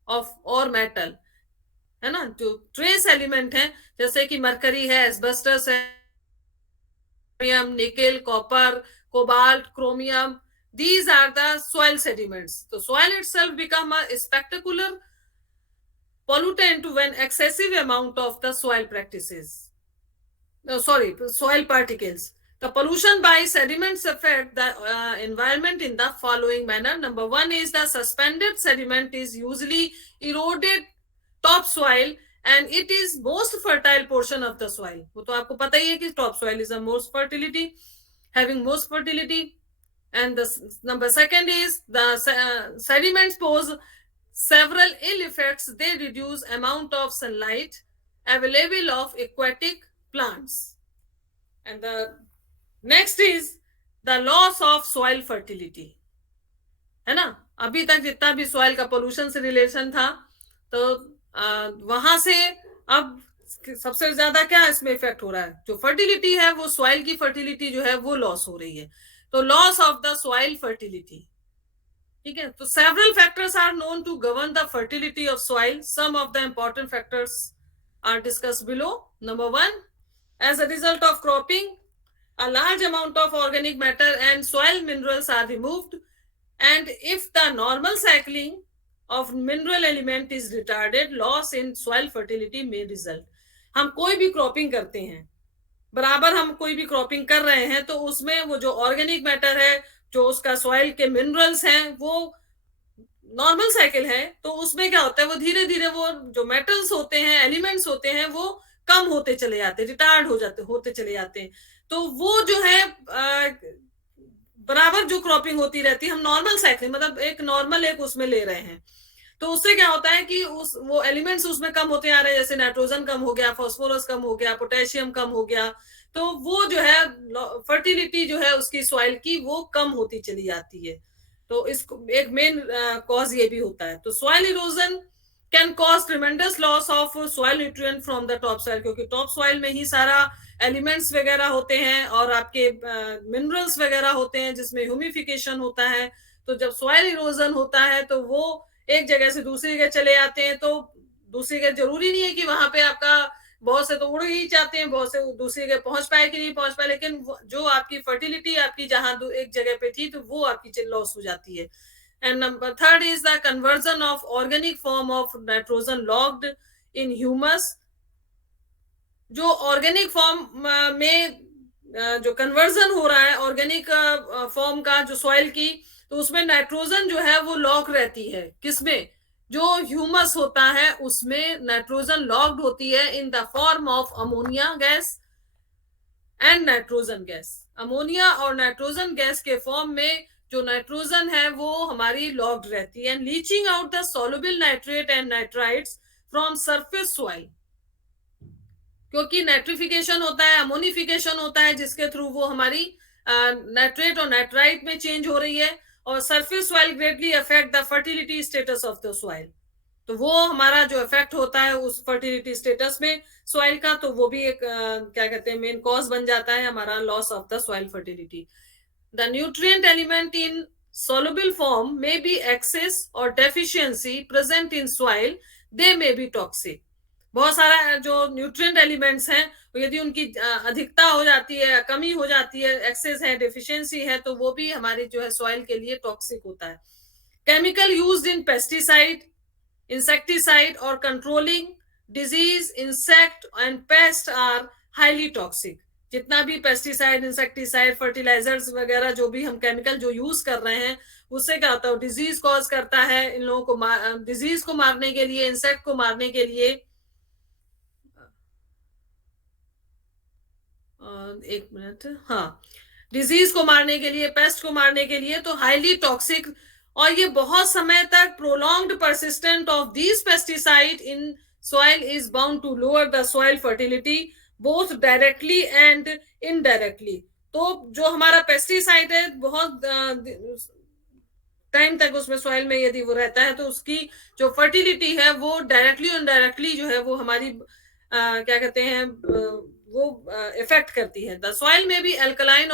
of और मेटल, है ना। जो ट्रेस एलिमेंट है जैसे कि मरकरी है, एस्बेस्टस है, nickel, copper, cobalt, chromium, these are the soil sediments। तो soil itself become a spectacular pollutant when excessive amount of the soil soil particles। The pollution by sediments affect the environment in the following manner। Number one is the suspended sediment is usually eroded topsoil and it is most fertile portion of the soil। वो तो आपको पता ही है कि top soil is the most fertility, having most fertility। and the number second is the sediments pose several ill effects। they reduce amount of sunlight available of aquatic plants। and the next is the loss of soil fertility, है ना। अभी तक जितना भी soil का pollution से relation था, तो वहां से अब सबसे ज्यादा क्या इसमें इफेक्ट हो रहा है, जो फर्टिलिटी है, वो सॉइल की फर्टिलिटी जो है वो लॉस हो रही है। तो loss of the soil fertility, ठीक है। तो several factors are known to govern the fertility of soil. Some of the important factors are discussed below. Number one, as a result of cropping a large amount of organic matter and soil minerals are removed, and if the normal cycling of mineral element is retarded, loss in soil fertility may result। हम कोई भी cropping करते हैं, बराबर हम कोई भी cropping कर रहे हैं, तो उसमें वो जो ऑर्गेनिक मैटर है, जो उसका सॉइल के मिनरल्स हैं, वो नॉर्मल साइकिल है, तो उसमें क्या होता है, वो धीरे धीरे वो जो मेटल्स होते हैं, एलिमेंट्स होते हैं, वो कम होते चले जाते हैं, रिटार्ड होते चले जाते हैं। तो वो जो है बराबर जो क्रॉपिंग होती रहती है, हम नॉर्मल साइकिल मतलब एक नॉर्मल एक उसमें ले रहे हैं, तो उससे क्या होता है कि वो एलिमेंट्स उसमें कम होते आ रहे हैं, जैसे नाइट्रोजन कम हो गया, फास्फोरस कम हो गया, पोटेशियम कम हो गया, तो वो जो है फर्टिलिटी जो है उसकी सॉइल की वो कम होती चली जाती है। तो इसको एक मेन कॉज ये भी होता है। तो soil erosion can cause tremendous loss of soil nutrient from the top soil, क्योंकि टॉप सॉइल में ही सारा एलिमेंट्स वगैरह होते हैं और आपके मिनरल्स वगैरह होते हैं, जिसमें ह्यूमिफिकेशन होता है। तो जब सॉइल इरोजन होता है तो वो एक जगह से दूसरी जगह चले जाते हैं। तो दूसरी जगह जरूरी नहीं है कि वहां पे आपका बहुत से तो उड़ ही जाते हैं, बहुत से दूसरी जगह पहुंच पाए कि नहीं पहुंच पाए, लेकिन जो आपकी फर्टिलिटी आपकी जहां एक जगह पे थी, तो वो आपकी लॉस हो जाती है। And number third is the conversion of organic form of nitrogen locked in humus। जो ऑर्गेनिक फॉर्म में जो कन्वर्जन हो रहा है ऑर्गेनिक फॉर्म का जो सॉइल की, तो उसमें नाइट्रोजन जो है वो लॉक रहती है। किसमें? जो ह्यूमस होता है उसमें नाइट्रोजन लॉक्ड होती है इन the form of ammonia gas and nitrogen gas. Ammonia और नाइट्रोजन गैस के फॉर्म में जो नाइट्रोजन है वो हमारी लॉक्ड रहती है, and leaching out the soluble nitrate and nitrites from surface soil. क्योंकि नाइट्रिफिकेशन होता है, अमोनिफिकेशन होता है, जिसके थ्रू वो हमारी नाइट्रेट और नाइट्राइट में चेंज हो रही है, और surface soil greatly affect the fertility status of the soil. तो वो हमारा जो इफेक्ट होता है उस फर्टिलिटी स्टेटस में सॉइल का, तो वो भी एक क्या कहते हैं मेन कॉज बन जाता है हमारा loss of the soil fertility. The nutrient element in soluble form may be excess or deficiency present in soil, they may be toxic। बहुत सारा जो न्यूट्रिएंट एलिमेंट्स हैं यदि उनकी अधिकता हो जाती है, कमी हो जाती है, एक्सेस है, डेफिशिएंसी है, तो वो भी हमारी जो है सॉइल के लिए टॉक्सिक होता है। Chemical used in pesticide, insecticide or controlling disease, insect and pest are highly toxic। जितना भी पेस्टिसाइड, इंसेक्टिसाइड, फर्टिलाइजर्स वगैरह जो भी हम केमिकल जो यूज कर रहे हैं उससे क्या होता है, डिजीज कॉज करता है इन लोगों को, डिजीज को मारने के लिए, इंसेक्ट को मारने के लिए, एक मिनट, हाँ, डिजीज को मारने के लिए, पेस्ट को मारने के लिए, तो हाईली टॉक्सिक। और ये बहुत समय तक prolonged persistent of these pesticide in soil is bound to lower the soil fertility both directly and indirectly. तो जो हमारा पेस्टिसाइड है बहुत टाइम तक उसमें सॉइल में यदि वो रहता है तो उसकी जो फर्टिलिटी है वो डायरेक्टली और इनडायरेक्टली जो है वो हमारी क्या कहते हैं वो इफेक्ट करती है। द सॉइल में भी एल्कलाइन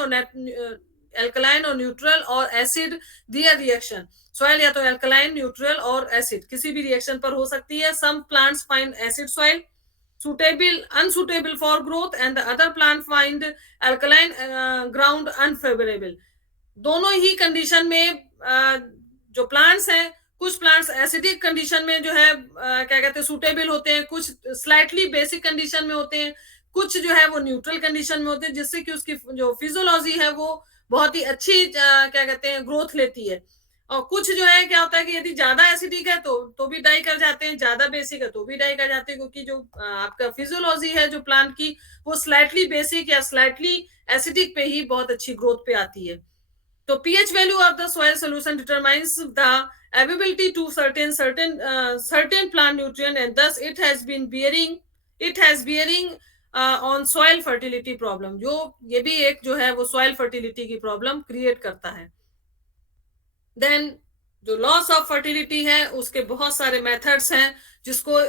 और न्यूट्रल और एसिड दियर रिएक्शन। सॉइल या तो एल्कलाइन, न्यूट्रल और एसिड किसी भी रिएक्शन पर हो सकती है। Some plants find acid soil unsuitable for growth and the other plant find alkaline ground unfavorable। दोनों ही कंडीशन में जो प्लांट्स हैं, कुछ प्लांट्स एसिडिक कंडीशन में जो है क्या कहते हैं सुटेबल होते हैं, कुछ स्लाइटली बेसिक कंडीशन में होते हैं, कुछ जो है वो न्यूट्रल कंडीशन में होते हैं, जिससे कि उसकी जो फिजियोलॉजी है वो बहुत ही अच्छी क्या कहते हैं ग्रोथ लेती है। और कुछ जो है क्या होता है कि यदि ज्यादा एसिडिक है तो भी डाई कर जाते हैं, ज्यादा बेसिक है तो भी डाई कर जाते हैं, क्योंकि जो आपका फिजियोलॉजी है जो प्लांट की वो स्लाइटली बेसिक या स्लाइटली एसिडिक पे ही बहुत अच्छी ग्रोथ पे आती है। तो pH value of the soil solution determines the availability to certain plant nutrient and thus it has bearing on soil fertility problem। जो ये भी एक जो है वो soil fertility की प्रॉब्लम क्रिएट करता है। देन जो लॉस ऑफ फर्टिलिटी है उसके बहुत सारे मेथड्स हैं जिसको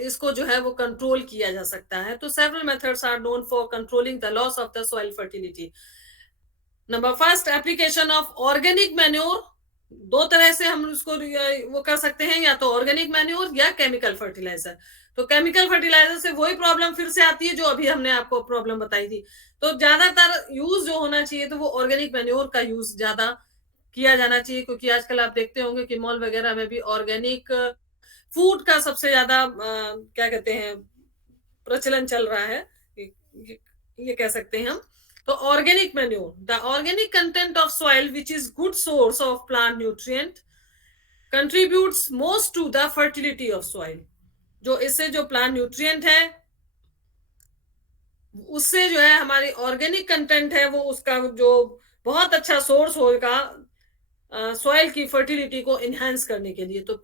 इसको जो है वो कंट्रोल किया जा सकता है। तो several methods are known for controlling the loss of the soil fertility. Number first, application of organic manure. दो तरह से हम उसको वो कर सकते हैं, या तो ऑर्गेनिक मैन्योर या केमिकल फर्टिलाइजर। तो केमिकल फर्टिलाइजर से वही प्रॉब्लम फिर से आती है जो अभी हमने आपको प्रॉब्लम बताई थी। तो ज्यादातर यूज जो होना चाहिए तो वो ऑर्गेनिक मैन्योर का यूज ज्यादा किया जाना चाहिए, क्योंकि आजकल आप देखते होंगे कि मॉल वगैरह में भी ऑर्गेनिक फूड का सबसे ज्यादा क्या कहते हैं प्रचलन चल रहा है, ये कह सकते हैं हम। तो organic manure, the organic content of soil which is good source of plant nutrient contributes most to the fertility of soil. जो इससे जो प्लांट न्यूट्रिएंट है उससे जो है हमारी ऑर्गेनिक कंटेंट है वो उसका जो बहुत अच्छा सोर्स होगा सॉइल की फर्टिलिटी को इनहेंस करने के लिए। तो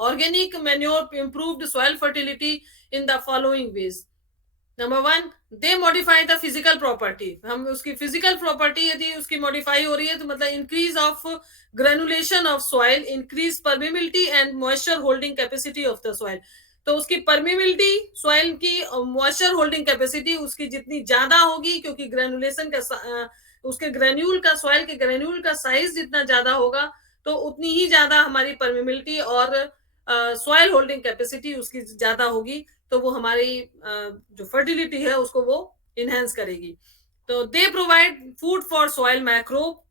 organic manure improved soil fertility in the following veg. Number one, they modify the physical property. हम उसकी फिजिकल प्रॉपर्टी यदि उसकी मॉडिफाई हो रही है तो मतलब increase of granulation of soil, increase permeability and moisture holding capacity of the soil. तो उसकी परमिबिलिटी, सॉइल की मॉइस्चर होल्डिंग कैपेसिटी उसकी जितनी ज्यादा होगी, क्योंकि ग्रेनुलेशन का उसके ग्रेन्यूल का, सॉइल के ग्रेन्यूल का साइज जितना ज्यादा होगा तो उतनी ही ज्यादा हमारी परमिबिलिटी और सॉइल होल्डिंग कैपेसिटी उसकी ज्यादा होगी, तो वो हमारी जो फर्टिलिटी है उसको वो इनहेंस करेगी। तो they provide food for soil microbe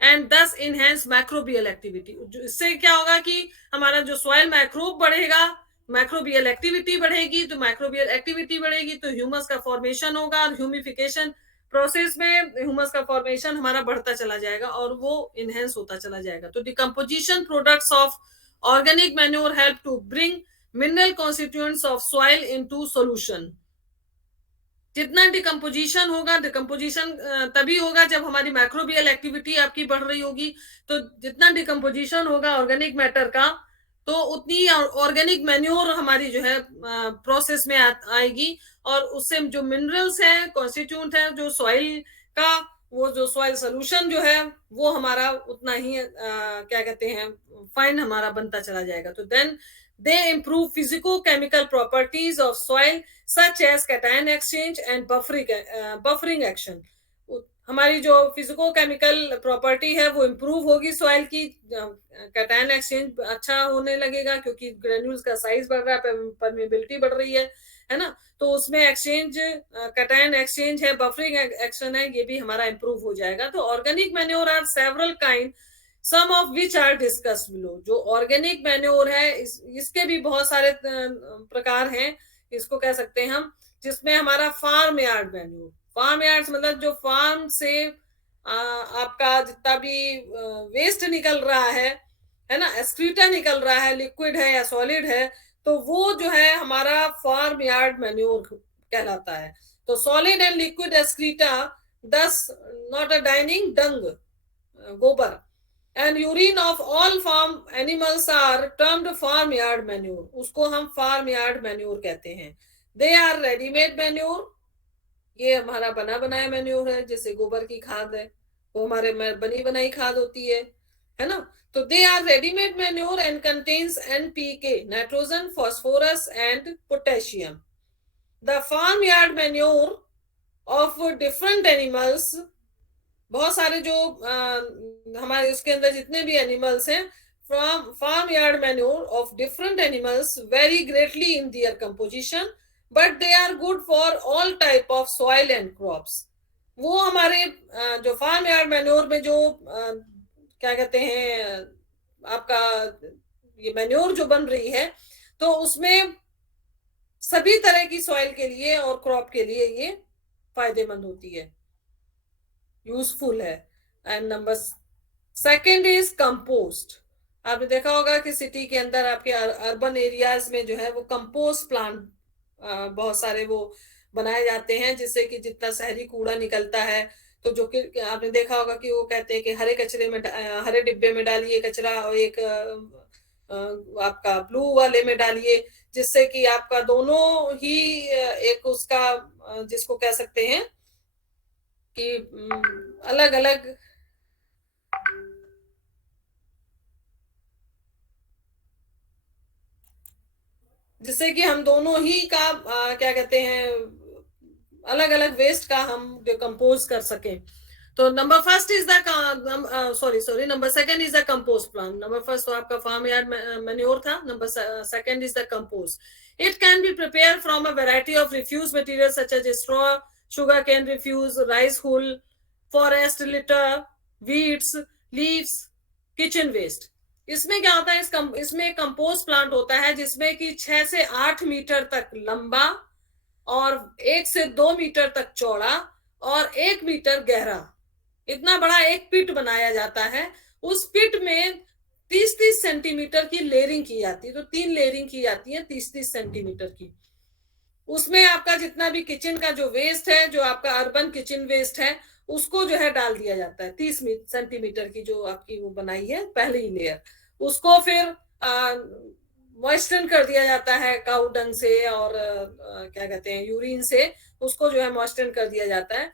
and thus enhance microbial activity. इससे क्या होगा कि हमारा जो सॉइल मैक्रोब बढ़ेगा, मैक्रोबियल एक्टिविटी बढ़ेगी, तो मैक्रोबियल एक्टिविटी बढ़ेगी तो ह्यूमस का फॉर्मेशन होगा और ह्यूमिफिकेशन प्रोसेस में ह्यूमस का फॉर्मेशन हमारा बढ़ता चला जाएगा और वो इनहेंस होता चला जाएगा। तो decomposition products of organic manure help to bring mineral constituents of soil into solution. जितना डिकम्पोजिशन होगा, डिकम्पोजिशन तभी होगा जब हमारी माइक्रोबियल एक्टिविटी आपकी बढ़ रही होगी। तो जितना डिकम्पोजिशन होगा ऑर्गेनिक मैटर का तो उतनी ऑर्गेनिक मैन्योर हमारी जो है प्रोसेस में आएगी और उससे जो मिनरल्स हैं, कॉन्स्टिट्यूएंट है जो सॉइल का वो जो सॉइल सोल्यूशन जो है वो हमारा उतना ही क्या कहते हैं फाइन हमारा बनता चला जाएगा। तो then they improve physico chemical properties of soil such as cation exchange and buffering action. हमारी जो फिजिको केमिकल प्रॉपर्टी है वो इम्प्रूव होगी सॉइल की, कैटायन एक्सचेंज अच्छा होने लगेगा क्योंकि ग्रेन्यूल्स का साइज बढ़ रहा है, परमेबिलिटी बढ़ रही है ना, तो उसमें एक्सचेंज कैटायन एक्सचेंज है, बफरिंग एक्शन है, ये भी हमारा इंप्रूव हो जाएगा। तो organic manure are several kind some of which are discuss below. जो ऑर्गेनिक मैन्योर है इसके भी बहुत सारे प्रकार हैं, इसको कह सकते हैं हम, जिसमें हमारा farm yard manure, farm yard मतलब जो फार्म से आपका जितना भी वेस्ट निकल रहा है ना, एक्सक्रीटा निकल रहा है, लिक्विड है या सॉलिड है, तो वो जो है हमारा फार्म यार्ड मैन्योर कहलाता है। तो solid and liquid excreta this not a dining dung, गोबर and urine of all farm animals are termed farm yard manure, उसको हम फार्म यार्ड मैन्योर कहते हैं। दे आर रेडीमेड मैन्योर, ये हमारा बना बनाया मैन्योर है, जैसे गोबर की खाद है वो हमारे बनी बनाई खाद होती है ना। तो they are readymade manure and contains NPK, nitrogen, phosphorus and potassium. The farm yard manure of different animals, बहुत सारे जो हमारे उसके अंदर जितने भी एनिमल्स हैं, from farm yard manure of different animals vary greatly in their composition but they are good for all type of soil and crops. वो हमारे जो फार्म यार्ड मैन्योर में जो क्या कहते हैं आपका ये मैन्योर जो बन रही है, तो उसमें सभी तरह की सॉइल के लिए और क्रॉप के लिए ये फायदेमंद होती है, यूजफुल है। And number second is compost. आपने देखा होगा कि सिटी के अंदर आपके अर्बन एरियाज में जो है वो कंपोस्ट प्लांट बहुत सारे वो बनाए जाते हैं, जिससे कि जितना शहरी कूड़ा निकलता है, तो जो कि आपने देखा होगा कि वो कहते हैं कि हरे कचरे में हरे डिब्बे में डालिए कचरा और एक आपका ब्लू वाले में डालिए, जिससे कि आपका दोनों ही एक उसका जिसको कह सकते हैं कि अलग अलग जिससे कि हम दोनों ही का क्या कहते हैं अलग अलग वेस्ट का हम डिकम्पोज कर सकें। तो number first is the sorry number second is the compost plant. Number first तो आपका फार्म यार्ड मैन्योर था, number second is the compost. It can be prepare from a variety of refuse material such as straw, sugar cane refuse, rice hull, forest litter, weeds, leaves, kitchen waste। इसमें क्या होता है, इसमें compost plant होता है जिसमें कि 6 से 8 मीटर तक लंबा और 1 से 2 मीटर तक चौड़ा और 1 मीटर गहरा, इतना बड़ा एक पिट बनाया जाता है। उस पिट में 30-30 सेंटीमीटर की लेयरिंग की जाती है, तो 3 लेयरिंग की जाती है 30-30 सेंटीमीटर की। उसमें आपका जितना भी किचन का जो वेस्ट है, जो आपका अर्बन किचन वेस्ट है, उसको जो है डाल दिया जाता है 30 सेंटीमीटर की जो आपकी वो बनाई है पहली लेयर, उसको फिर मॉइस्चर कर दिया जाता है काऊ डंग से और क्या कहते हैं यूरिन से, उसको जो है मॉइस्चर कर दिया जाता है।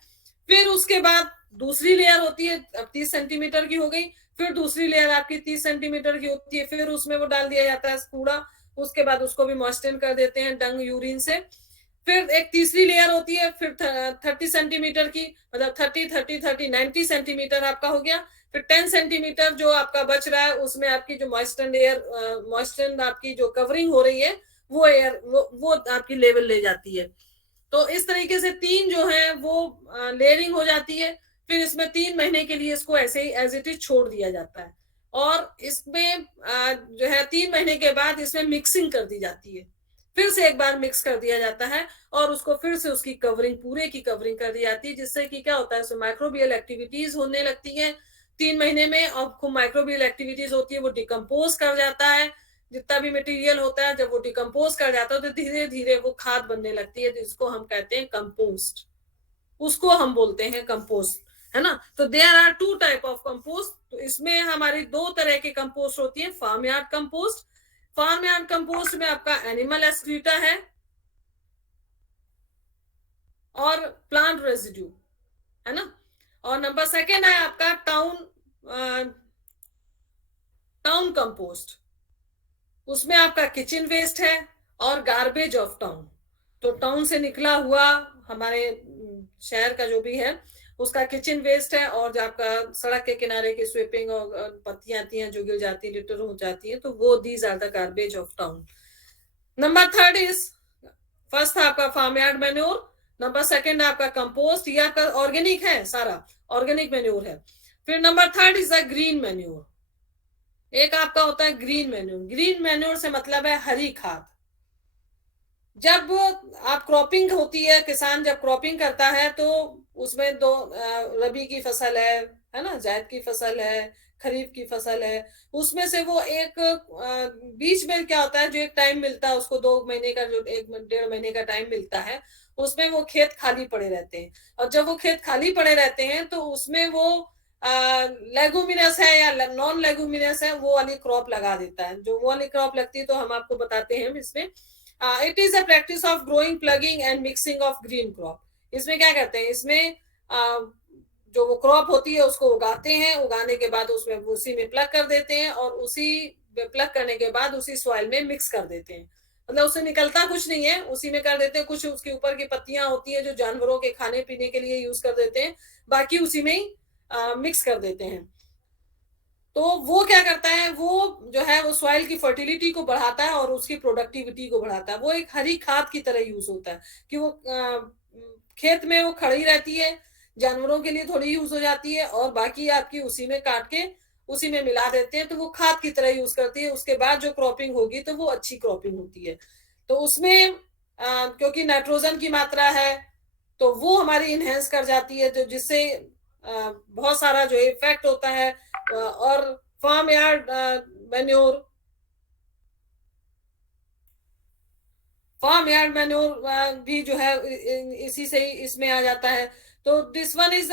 फिर उसके बाद दूसरी लेयर होती है, अब 30 सेंटीमीटर की हो गई, फिर दूसरी लेयर आपकी 30 सेंटीमीटर की होती है, फिर उसमें वो डाल दिया जाता है कूड़ा, उसके बाद उसको भी मॉइस्चर कर देते हैं डंग यूरिन से। फिर एक तीसरी लेयर होती है, फिर 30 सेंटीमीटर की, मतलब 30-30-30-90 सेंटीमीटर आपका हो गया। फिर 10 सेंटीमीटर जो आपका बच रहा है, उसमें आपकी जो मॉइस्चर एयर मॉइस्चर आपकी जो कवरिंग हो रही है वो एयर वो आपकी लेवल ले जाती है। तो इस तरीके से 3 जो है वो लेयरिंग हो जाती है। फिर इसमें 3 महीने के लिए इसको ऐसे ही एज इट इज छोड़ दिया जाता है, और इसमें जो है 3 महीने के बाद इसमें मिक्सिंग कर दी जाती है, फिर से एक बार मिक्स कर दिया जाता है और उसको फिर से उसकी कवरिंग, पूरे की कवरिंग कर दी जाती है, जिससे कि क्या होता है उसमें माइक्रोबियल एक्टिविटीज होने लगती है 3 महीने में, और खूब माइक्रोबियल एक्टिविटीज होती है, वो डिकम्पोज कर जाता है जितना भी मटेरियल होता है। जब वो डिकम्पोज कर जाता है तो धीरे धीरे वो खाद बनने लगती है, जिसको हम कहते हैं कंपोस्ट, उसको हम बोलते हैं कंपोस्ट, है ना। तो there are 2 type of compost. तो इसमें हमारी 2 तरह की कंपोस्ट होती है, farm yard compost. Farm yard compost में आपका एनिमल एक्सक्रीटा है और प्लांट रेजिड्यू, है ना। और नंबर सेकेंड है आपका टाउन कंपोस्ट। उसमें आपका किचन वेस्ट है और गार्बेज ऑफ टाउन। तो टाउन से निकला हुआ हमारे शहर का जो भी है उसका किचन वेस्ट है, और जो आपका सड़क के किनारे की स्वीपिंग और पत्तियां आती हैं जो गिर जाती है, लिटर हो जाती है, तो वो these are the garbage of town. Number third is, first था आपका farm yard manure, number second आपका कंपोस्ट, ये आपका ऑर्गेनिक है, सारा ऑर्गेनिक मैन्योर है। फिर number third is the green manure. एक आपका होता है ग्रीन मैन्योर। ग्रीन मैन्योर से मतलब है हरी खाद। जब आप क्रॉपिंग होती है, किसान जब क्रॉपिंग करता है तो उसमें दो रबी की फसल है ना, जायद की फसल है, खरीफ की फसल है, उसमें से वो एक बीच में क्या होता है, जो एक टाइम मिलता है उसको 2 महीने का, जो 1-1.5 महीने का टाइम मिलता है, उसमें वो खेत खाली पड़े रहते हैं। और जब वो खेत खाली पड़े रहते हैं तो उसमें वो लेगुमिनस है या नॉन लेगुमिनस है, वो वाली क्रॉप लगा देता है। जो वो वाली क्रॉप लगती है तो हम आपको बताते हैं इसमें। It is a practice of growing, plugging and mixing of green crop. इसमें क्या करते हैं, इसमें जो वो क्रॉप होती है उसको उगाते हैं, उगाने के बाद उसमें उसी में प्लग कर देते हैं, और उसी प्लग करने के बाद उसी सॉइल में मिक्स कर देते हैं। मतलब उससे निकलता कुछ नहीं है, उसी में कर देते हैं। कुछ उसके ऊपर की पत्तियां होती है जो जानवरों के खाने पीने के लिए यूज कर देते हैं, बाकी उसी में ही मिक्स कर देते हैं। तो वो क्या करता है, वो जो है वो सॉइल की फर्टिलिटी को बढ़ाता है और उसकी प्रोडक्टिविटी को बढ़ाता है। वो एक हरी खाद की तरह यूज होता है कि वो खेत में वो खड़ी रहती है, जानवरों के लिए थोड़ी यूज हो जाती है, और बाकी आपकी उसी में काट के उसी में मिला देते हैं, तो वो खाद की तरह यूज करती है। उसके बाद जो क्रॉपिंग होगी तो वो अच्छी क्रॉपिंग होती है। तो उसमें क्योंकि नाइट्रोजन की मात्रा है तो वो हमारी इनहेंस कर जाती है, तो जिससे बहुत सारा जो इफेक्ट होता है। और फार्म यार्ड मैन्योर, भी जो है इसी से ही इसमें आ जाता है। तो this one is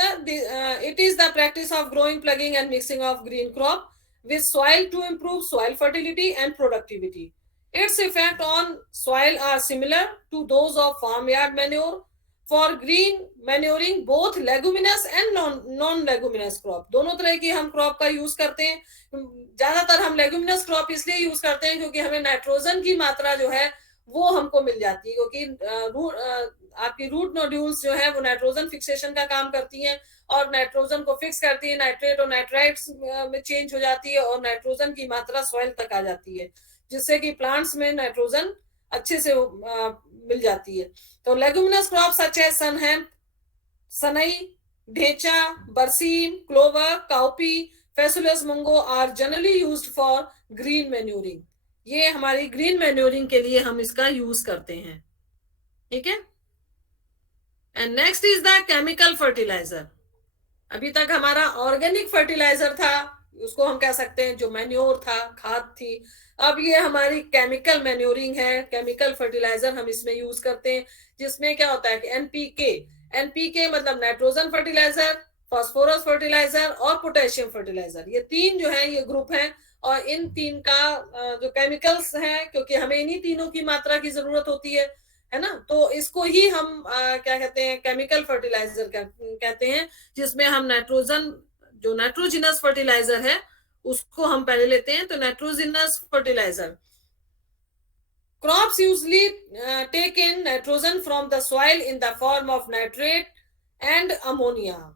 it is the practice of growing, plugging and mixing of green crop with soil to improve soil fertility and productivity. Its effect on soil are similar to those of farmyard manure. For green manuring, both leguminous and non-leguminous crop, दोनों तरह की हम crop का use करते हैं। ज्यादातर हम leguminous crop इसलिए यूज करते हैं क्योंकि हमें नाइट्रोजन की मात्रा जो है वो हमको मिल जाती है, क्योंकि आपकी रूट नोड्यूल्स जो है वो नाइट्रोजन फिक्सेशन का काम करती हैं और नाइट्रोजन को फिक्स करती है, नाइट्रेट और नाइट्राइट्स में चेंज हो जाती है और नाइट्रोजन की मात्रा सॉइल तक आ जाती है, जिससे कि प्लांट्स में नाइट्रोजन अच्छे से मिल जाती है। तो leguminous crop such as sunn है, sanai, dhaincha, berseem, clover, cowpea, phaseolus mungo are generally used for green manuring. ये हमारी ग्रीन मैन्योरिंग के लिए हम इसका यूज करते हैं, ठीक है। And next is the chemical fertilizer. अभी तक हमारा ऑर्गेनिक फर्टिलाइजर था, उसको हम कह सकते हैं जो मैन्योर था, खाद थी। अब ये हमारी केमिकल मैन्योरिंग है, केमिकल फर्टिलाइजर हम इसमें यूज करते हैं, जिसमें क्या होता है कि एनपीके मतलब नाइट्रोजन फर्टिलाइजर, फास्फोरस फर्टिलाइजर और पोटेशियम फर्टिलाइजर। ये तीन जो है ये ग्रुप है, और इन तीन का जो केमिकल्स है, क्योंकि हमें इन्हीं तीनों की मात्रा की जरूरत होती है ना, तो इसको ही हम क्या कहते हैं, केमिकल फर्टिलाइजर कहते हैं, जिसमें हम नाइट्रोजन, जो नाइट्रोजिनस फर्टिलाइजर है उसको हम पहले लेते हैं। तो nitrogenous fertiliser, crops usually take in nitrogen from the soil in the form of nitrate and ammonium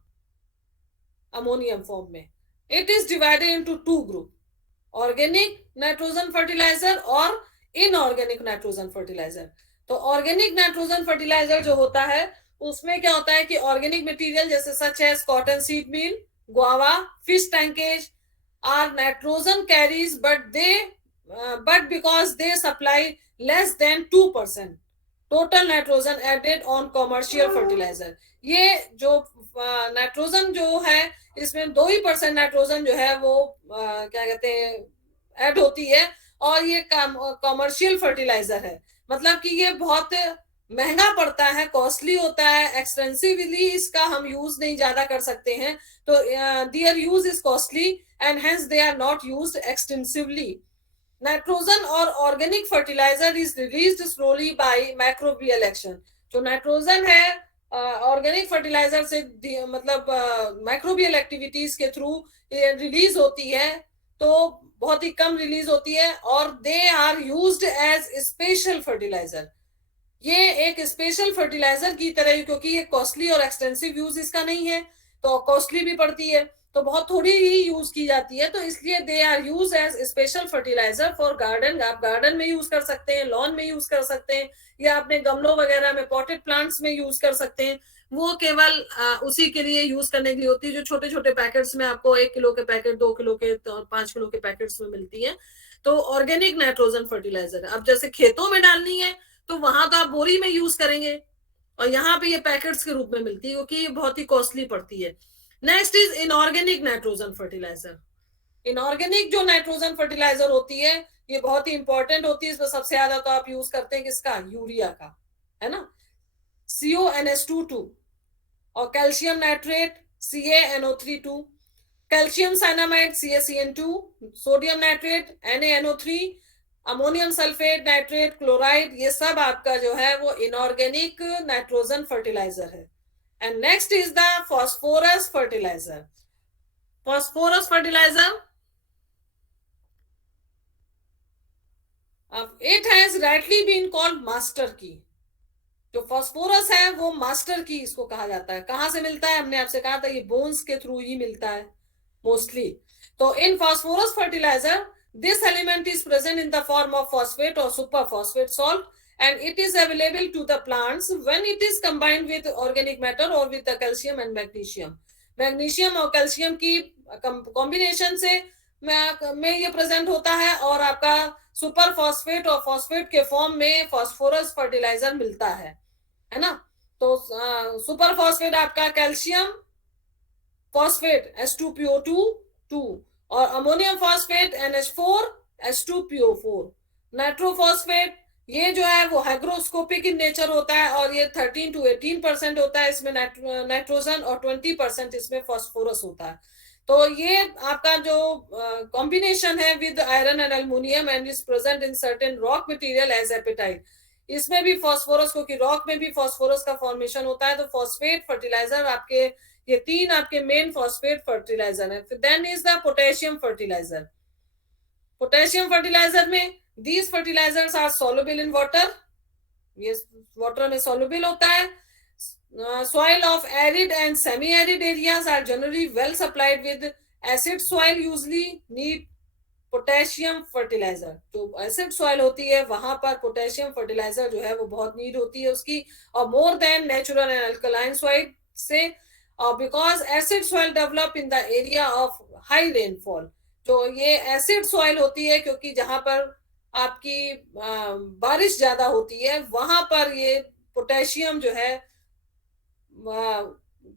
form में। It is divided into 2 group, organic nitrogen fertiliser और इनऑर्गेनिक नाइट्रोजन फर्टिलाइजर। तो ऑर्गेनिक नाइट्रोजन फर्टिलाइजर जो होता है उसमें क्या होता है कि ऑर्गेनिक मटेरियल जैसे such as cotton seed meal, guava, fish tankage are nitrogen carries, but because they supply less than 2% total nitrogen added on commercial fertilizer। ये जो नाइट्रोजन जो है इसमें 2% नाइट्रोजन जो है वो क्या कहते हैं ऐड होती है, और ये कॉमर्शियल फर्टिलाइजर है, मतलब कि ये बहुत महंगा पड़ता है, कॉस्टली होता है, एक्सपेंसिवली इसका हम यूज नहीं ज्यादा कर सकते हैं। तो their use is costly and hence they are not used extensively. Nitrogen और organic fertiliser is released slowly by microbial action. जो नाइट्रोजन है ऑर्गेनिक फर्टिलाइजर से मतलब माइक्रोबियल एक्टिविटीज के थ्रू रिलीज होती है, तो बहुत ही कम रिलीज होती है, और they are used as special fertilizer. ये एक स्पेशल फर्टिलाइजर की तरह, क्योंकि ये कॉस्टली और एक्सटेंसिव यूज इसका नहीं है, तो कॉस्टली भी पड़ती है, तो बहुत थोड़ी ही यूज की जाती है, तो इसलिए they are use as special fertilizer for garden. आप गार्डन में यूज कर सकते हैं, लॉन में यूज कर सकते हैं, या अपने गमलों वगैरह में, पॉटेड प्लांट्स में यूज कर सकते हैं। वो केवल उसी के लिए यूज करने के लिए होती है, जो छोटे छोटे पैकेट्स में आपको 1 किलो के पैकेट, 2 किलो के, 5 किलो के पैकेट्स में मिलती है। तो ऑर्गेनिक नाइट्रोजन फर्टिलाइजर अब जैसे खेतों में डालनी है तो वहां तो आप बोरी में यूज करेंगे, और यहाँ पे ये पैकेट्स के रूप में मिलती है, क्योंकि ये बहुत ही कॉस्टली पड़ती है। Next is inorganic nitrogen fertilizer. Inorganic जो नाइट्रोजन फर्टिलाइजर होती है, ये बहुत ही इंपॉर्टेंट होती है। इसमें सबसे ज्यादा तो आप यूज करते हैं किसका? यूरिया का, है ना, CONH2 और calcium nitrate CaNO3, calcium cyanamide CaCN2, sodium nitrate NaNO3, ammonium sulphate, nitrate, chloride, ये सब आपका जो है वो इनऑर्गेनिक नाइट्रोजन फर्टिलाइजर है। And next is the phosphorus fertilizer. Phosphorus fertilizer, it has rightly been called master key. जो phosphorus है वो मास्टर की इसको कहा जाता है। कहां से मिलता है? हमने आपसे कहा था ये बोन्स के थ्रू ही मिलता है मोस्टली। तो इन phosphorus fertiliser, this element is present in the form of phosphate or superphosphate salt, and it is available to the plants when it is combined with organic matter or with the calcium and magnesium। Magnesium और calcium की combination से में ये present होता है, और आपका super phosphate और फॉस्फेट के फॉर्म में फॉस्फोरस फर्टिलाइजर मिलता है ना। तो सुपर फॉस्फेट आपका कैल्शियम फॉस्फेट H2PO2 और अमोनियम फॉस्फेट NH4H2PO4। नाइट्रोफॉस्फेट ये जो है वो हाइग्रोस्कोपिक इन नेचर होता है, और ये 13 to 18% होता है इसमें नाइट्रोजन, और 20% इसमें फॉस्फोरस होता है। तो ये आपका जो कॉम्बिनेशन है with iron and aluminium and is present in certain rock material as apatite. इसमें भी फॉस्फोरस, क्योंकि रॉक में भी फॉस्फोरस का फॉर्मेशन होता है। तो फॉस्फेट फर्टिलाइजर आपके, ये 3 आपके मेन फॉस्फेट फर्टिलाइजर है। Then is the potassium fertilizer. Potassium fertilizer में these fertilizers are soluble in water, ये वाटर में soluble होता है। soil of arid and semi arid areas are generally well supplied with acid soil, usually need potassium fertilizer. जो acid soil होती है वहां पर पोटेशियम फर्टिलाइजर जो है वो बहुत नीड होती है उसकी, और more than natural and alkaline soil से, और because acid soil develop in the area of high rainfall. जो ये एसिड सॉइल होती है क्योंकि जहां पर आपकी बारिश ज्यादा होती है वहां पर ये पोटेशियम जो है,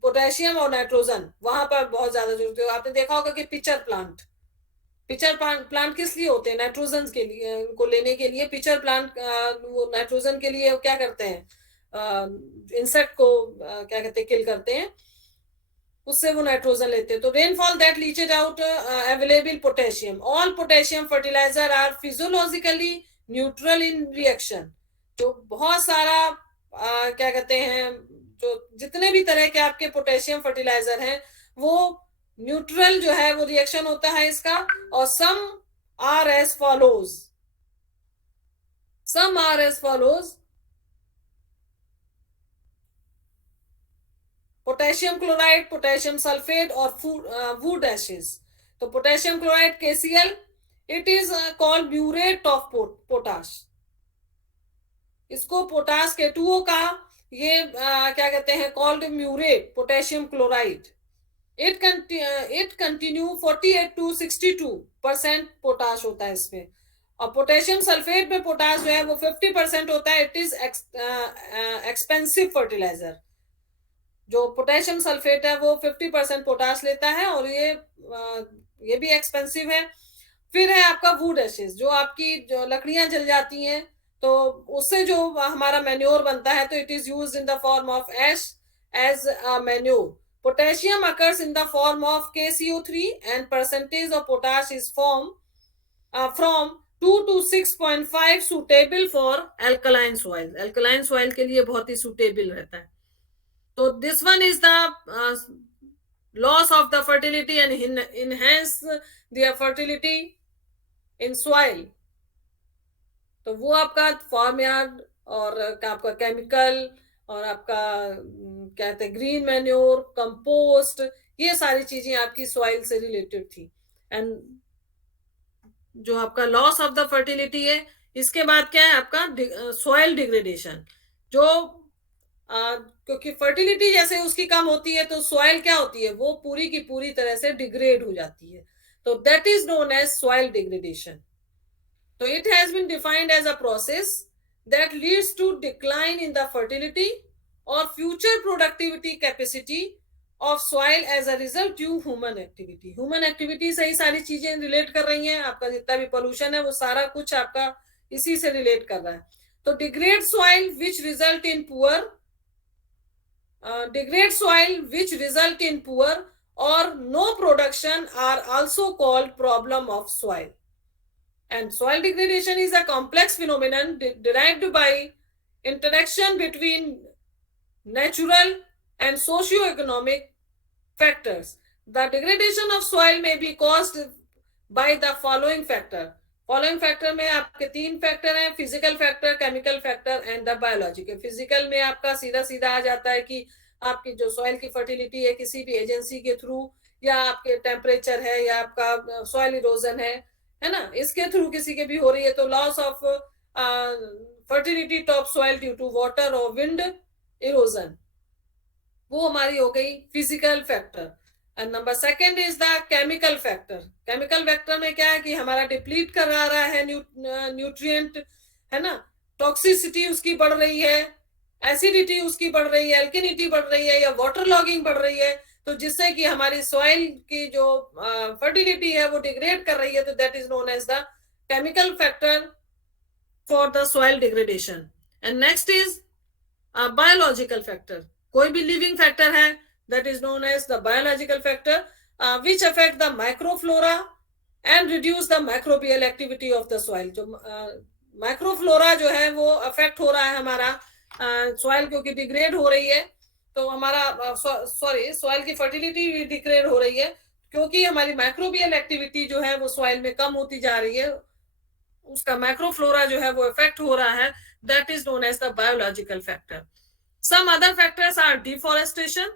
पोटेशियम और नाइट्रोजन वहां पर बहुत ज्यादा जरूरत है। आपने देखा होगा कि पिचर प्लांट किस लिए होते हैं? नाइट्रोजन के लिए, को लेने के लिए। पिचर प्लांट वो नाइट्रोजन के लिए क्या करते हैं? इंसेक्ट को क्या कहते हैं, किल करते हैं, उससे वो नाइट्रोजन लेते हैं। तो rainfall that leaches out available potassium. All potassium fertilizer are physiologically neutral in reaction. तो बहुत सारा क्या कहते हैं, जो जितने भी तरह के आपके पोटेशियम फर्टिलाइजर हैं वो न्यूट्रल जो है वो रिएक्शन होता है इसका। और some are as follows, potassium chloride, potassium sulphate और वुड एशेस। तो potassium chloride KCl, it is called muriate of potash. इसको पोटाश K2O का ये क्या कहते हैं, called muriate potassium chloride. It continue 48 to 62% potash होता है इसमें। और पोटेशियम सल्फेट में पोटाश जो है वो 50% होता है। It is expensive fertilizer. जो पोटेशियम सल्फेट है वो 50% पोटाश लेता है, और ये भी एक्सपेंसिव है। फिर है आपका वुड एशेस, जो आपकी जो लकड़ियां जल जाती हैं तो उससे जो हमारा मैन्योर बनता है, तो it is used in the form of ash as a manure. Potassium occurs in the form of KCO3 and percentage of potash is from 2 to 6.5 suitable for alkaline soil। alkaline soil के लिए बहुत ही suitable रहता है। तो this one is the loss of the fertility and enhance the fertility in soil. तो वो आपका farm yard और आपका केमिकल और आपका कहते हैं ग्रीन मैन्योर, कंपोस्ट, ये सारी चीजें आपकी सॉइल से रिलेटेड थी. एंड जो आपका लॉस ऑफ द फर्टिलिटी है, इसके बाद क्या है आपका सॉइल डिग्रेडेशन. जो क्योंकि फर्टिलिटी जैसे उसकी कम होती है तो सॉइल क्या होती है, वो पूरी की पूरी तरह से डिग्रेड हो जाती है. तो that is known as soil degradation. तो it has been defined as a process that leads to decline in the fertility और future productivity capacity of soil as a result due human activity. Human activity से ही सारी चीजें relate कर रही हैं. आपका जितना भी पोल्यूशन है वो सारा कुछ आपका इसी से रिलेट कर रहा है. तो degrade soil which result in poor degrade soil which result in poor or no production are also called problem of soil. And soil degradation is a complex phenomenon derived by interaction between natural and socio-economic factors. The degradation of soil may be caused by the following factor. Following factor में आपके 3 factor हैं, physical factor, chemical factor and the biological. Physical में आपका सीधा सीधा आ जाता है कि आपकी जो सॉइल की फर्टिलिटी है किसी भी एजेंसी के थ्रू, या आपके टेम्परेचर है, या आपका सॉइल इरोजन है ना, इसके थ्रू किसी के भी हो रही है. तो loss of fertility top soil due to water और विंड इरोजन, वो हमारी हो गई physical factor. And number second is the chemical factor. Chemical factor में क्या है कि हमारा डिप्लीट कर रहा है न्यूट्रिएंट, है ना, टॉक्सिसिटी उसकी बढ़ रही है, एसिडिटी उसकी बढ़ रही है, एल्किनिटी बढ़ रही है, या वाटर लॉगिंग बढ़ रही है, तो जिससे कि हमारी सॉइल की जो फर्टिलिटी है वो डिग्रेड कर रही है. तो that is known as the chemical factor for the soil degradation. And next is biological factor. कोई भी लिविंग फैक्टर है, that is known as the biological factor, which affect the microflora and reduce the microbial activity of the soil. जो microflora जो है वो affect हो रहा है हमारा सॉइल, क्योंकि डिग्रेड हो रही है. तो हमारा सॉइल की फर्टिलिटी भी डिग्रेड हो रही है क्योंकि हमारी माइक्रोबियल एक्टिविटी जो है वो सॉइल में कम होती जा रही है, उसका माइक्रोफ्लोरा जो है वो अफेक्ट हो रहा है. That is known as the biological factor. Some other factors are deforestation,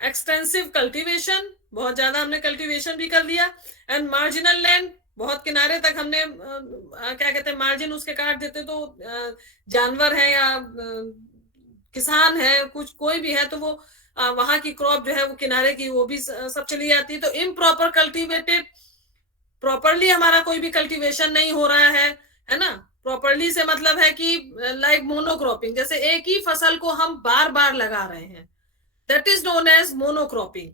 extensive cultivation, बहुत ज्यादा हमने कल्टीवेशन भी कर दिया, एंड मार्जिनल लैंड, बहुत किनारे तक हमने क्या कहते हैं मार्जिन उसके काट देते, तो जानवर है या किसान है, कुछ कोई भी है, तो वो वहां की क्रॉप जो है वो किनारे की वो भी सब चली जाती है. तो इम्प्रॉपर कल्टीवेटेड, प्रॉपरली हमारा कोई भी कल्टीवेशन नहीं हो रहा है ना. प्रॉपरली से मतलब है कि लाइक मोनोक्रॉपिंग, जैसे एक ही फसल को हम बार बार लगा रहे हैं, that is known as monocropping.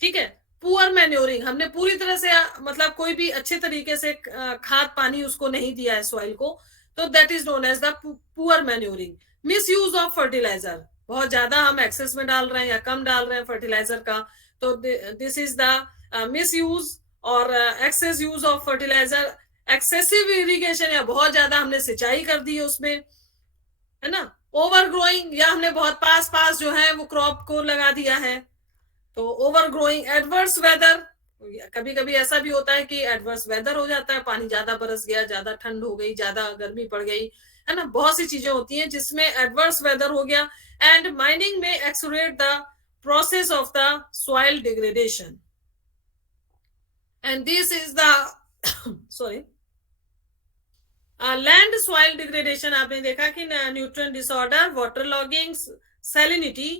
ठीक है. पुअर मैन्योरिंग, हमने पूरी तरह से मतलब कोई भी अच्छे तरीके से खाद पानी उसको नहीं दिया है सॉइल को, तो that is known as the poor manuring. Misuse of fertilizer, बहुत ज्यादा हम एक्सेस में डाल रहे हैं या कम डाल रहे हैं फर्टिलाइजर का, तो this is the misuse और excess use of fertiliser. Excessive irrigation, या बहुत ज्यादा हमने सिंचाई कर दी है उसमें, है ना. ओवर ग्रोइंग, या हमने बहुत पास पास जो है वो क्रॉप को लगा दिया है, तो ओवर ग्रोइंग. एडवर्स वेदर, कभी कभी ऐसा भी होता है कि एडवर्स वेदर हो जाता है, पानी ज्यादा बरस गया, ज्यादा ठंड हो गई, ज्यादा गर्मी पड़ गई, है ना, बहुत सी चीजें होती हैं जिसमें एडवर्स वेदर हो गया. एंड माइनिंग में accelerate the process of the soil degradation. And this is the sorry land soil degradation. आपने देखा कि nutrient disorder, water logging, salinity,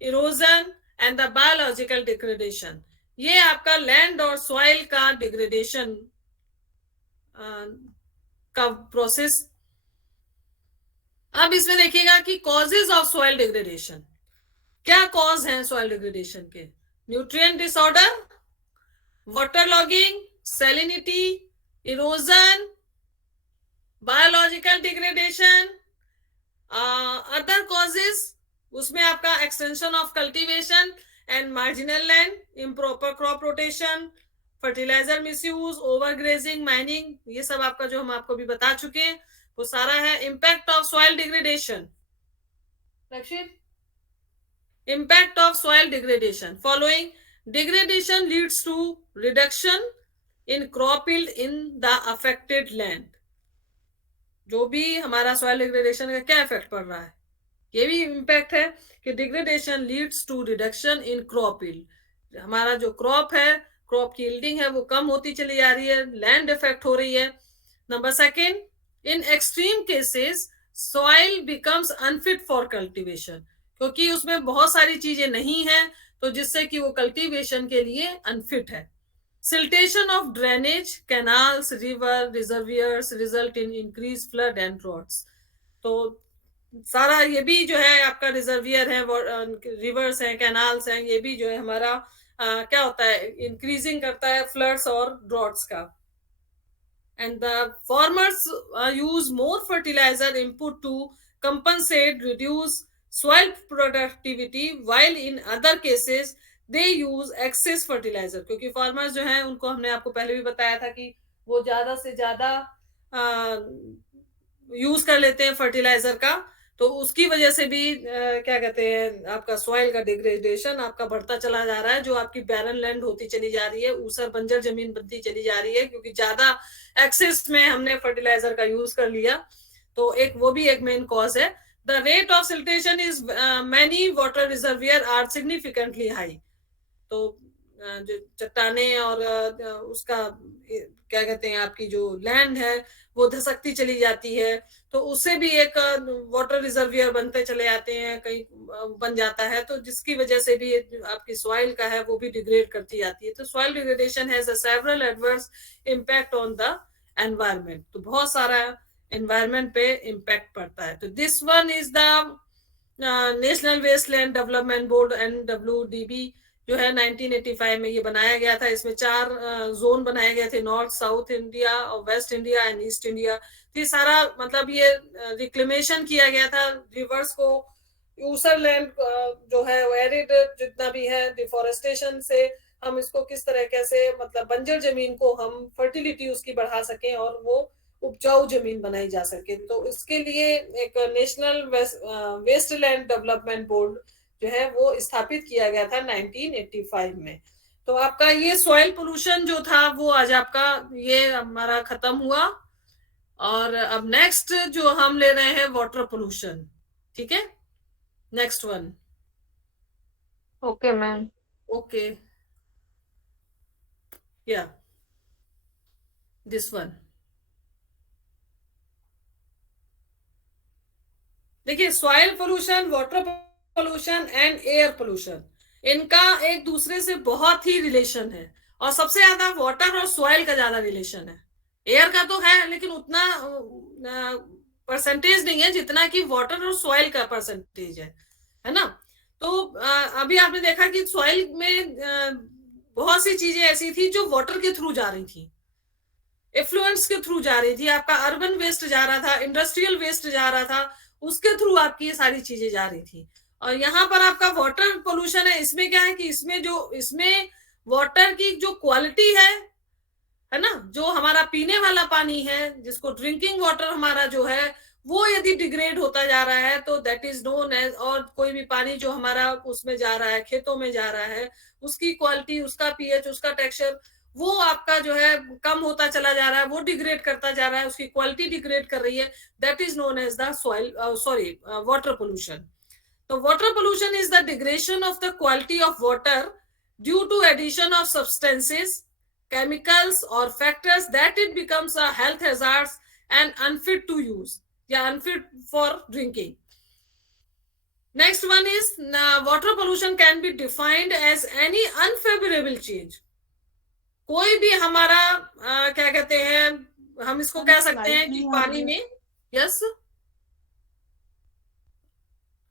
erosion and the biological degradation, ये आपका लैंड और सॉइल का डिग्रेडेशन का प्रोसेस. अब इसमें देखिएगा कि कॉजेज ऑफ सॉइल डिग्रेडेशन, क्या कॉज हैं सॉइल डिग्रेडेशन के. Nutrient disorder, water logging, salinity, erosion, biological degradation. Other causes, उसमें आपका extension of cultivation and marginal land, improper crop rotation, fertilizer misuse, overgrazing, mining, ये सब आपका जो हम आपको भी बता चुके हैं वो सारा है. Impact of soil degradation, Rakshit? Impact of soil degradation. Following degradation leads to reduction in crop yield in the affected land. जो भी हमारा सॉइल डिग्रेडेशन का क्या इफेक्ट पड़ रहा है, ये भी इम्पैक्ट है कि degradation leads to reduction in crop yield. हमारा जो क्रॉप है, क्रॉप की यील्डिंग है, वो कम होती चली जा रही है, लैंड इफेक्ट हो रही है. Number second, in extreme cases soil becomes unfit for cultivation, क्योंकि उसमें बहुत सारी चीजें नहीं है, तो जिससे कि वो कल्टीवेशन के लिए अनफिट है. Siltation of drainage, canals, river, reservoirs result in increased flood and droughts. तो सारा ये भी जो है आपका रिजर्वियर है, रिवर्स हैं, कैनाल्स हैं, ये भी जो है हमारा क्या होता है, इंक्रीजिंग करता है फ्लड्स और ड्रॉट्स का. And the farmers use more fertilizer input to compensate reduce soil productivity, while in other cases they use excess fertilizer, क्योंकि फार्मर्स जो हैं उनको हमने आपको पहले भी बताया था कि वो ज्यादा से ज्यादा यूज कर लेते हैं फर्टिलाइजर का, तो उसकी वजह से भी क्या कहते हैं, आपका सॉइल का डिग्रेडेशन आपका बढ़ता चला जा रहा है, जो आपकी बैरन लैंड होती चली जा रही है, ऊसर बंजर जमीन बनती चली जा रही है, क्योंकि ज्यादा एक्सेस में हमने फर्टिलाइजर का यूज कर लिया. तो एक वो भी एक मेन कॉज है. The rate of siltation is many water reservoir are significantly high. तो जो चट्टाने और उसका क्या कहते हैं, आपकी जो लैंड है वो धसकती चली जाती है, तो उससे भी एक वाटर रिजर्वियर बनते चले जाते हैं, कहीं बन जाता है, तो जिसकी वजह से भी आपकी सॉइल का है वो भी डिग्रेड करती जाती है. तो soil degradation has a several adverse impact on the environment. तो बहुत सारा एनवायरमेंट पे इम्पैक्ट पड़ता है. तो this one is the national wasteland development board NWDB जो है 1985 में ये बनाया गया था. इसमें 4 जोन बनाए गए थे, नॉर्थ, साउथ इंडिया और waste India and east India. तो ये सारा मतलब ये रिक्लेमेशन किया गया था रिवर्स को, ऊसर लैंड जो है एरिड जितना भी है, डिफोरेस्टेशन से हम इसको किस तरह कैसे मतलब बंजर जमीन को हम फर्टिलिटी उसकी बढ़ा सकें और वो उपजाऊ जमीन बनाई जा सके. तो इसके लिए एक नेशनल वेस्टलैंड डेवलपमेंट बोर्ड जो है वो स्थापित किया गया था 1985 में. तो आपका ये सॉइल पोल्यूशन जो था वो आज आपका ये हमारा खत्म हुआ. और अब नेक्स्ट जो हम ले रहे हैं वाटर पोल्यूशन. ठीक है, next one. Okay ma'am. Okay, या दिस वन. देखिए, soil pollution, water pollution and air pollution, इनका एक दूसरे से बहुत ही रिलेशन है, और सबसे ज्यादा वाटर और सॉइल का ज्यादा रिलेशन है. एयर का तो है लेकिन उतना परसेंटेज नहीं है जितना कि वाटर और सॉइल का परसेंटेज है ना. तो अभी आपने देखा कि सॉइल में बहुत सी चीजें ऐसी थी जो वाटर के थ्रू जा रही थी, एफ्लुएंट्स के थ्रू जा रही थी, आपका अर्बन वेस्ट जा रहा था, इंडस्ट्रियल वेस्ट जा रहा था, उसके थ्रू आपकी ये सारी चीजें जा रही थी. और यहाँ पर आपका वाटर पोल्यूशन है. इसमें क्या है कि इसमें वाटर की जो क्वालिटी है ना, जो हमारा पीने वाला पानी है, जिसको ड्रिंकिंग वाटर हमारा जो है वो यदि डिग्रेड होता जा रहा है तो दैट इज नोन एज, और कोई भी पानी जो हमारा उसमें जा रहा है, खेतों में जा रहा है, उसकी क्वालिटी, उसका पीएच, उसका टेक्सचर, वो आपका जो है कम होता चला जा रहा है, वो डिग्रेड करता जा रहा है, उसकी क्वालिटी डिग्रेड कर रही है. That is known as the water pollution. तो water pollution is the degradation of the quality of water due to addition of substances, chemicals or factors that it becomes a health hazard and unfit to use, unfit for drinking. Next one is water pollution can be defined as any unfavorable change. कोई भी हमारा क्या कहते हैं, हम इसको कह सकते हैं कि पानी में, यस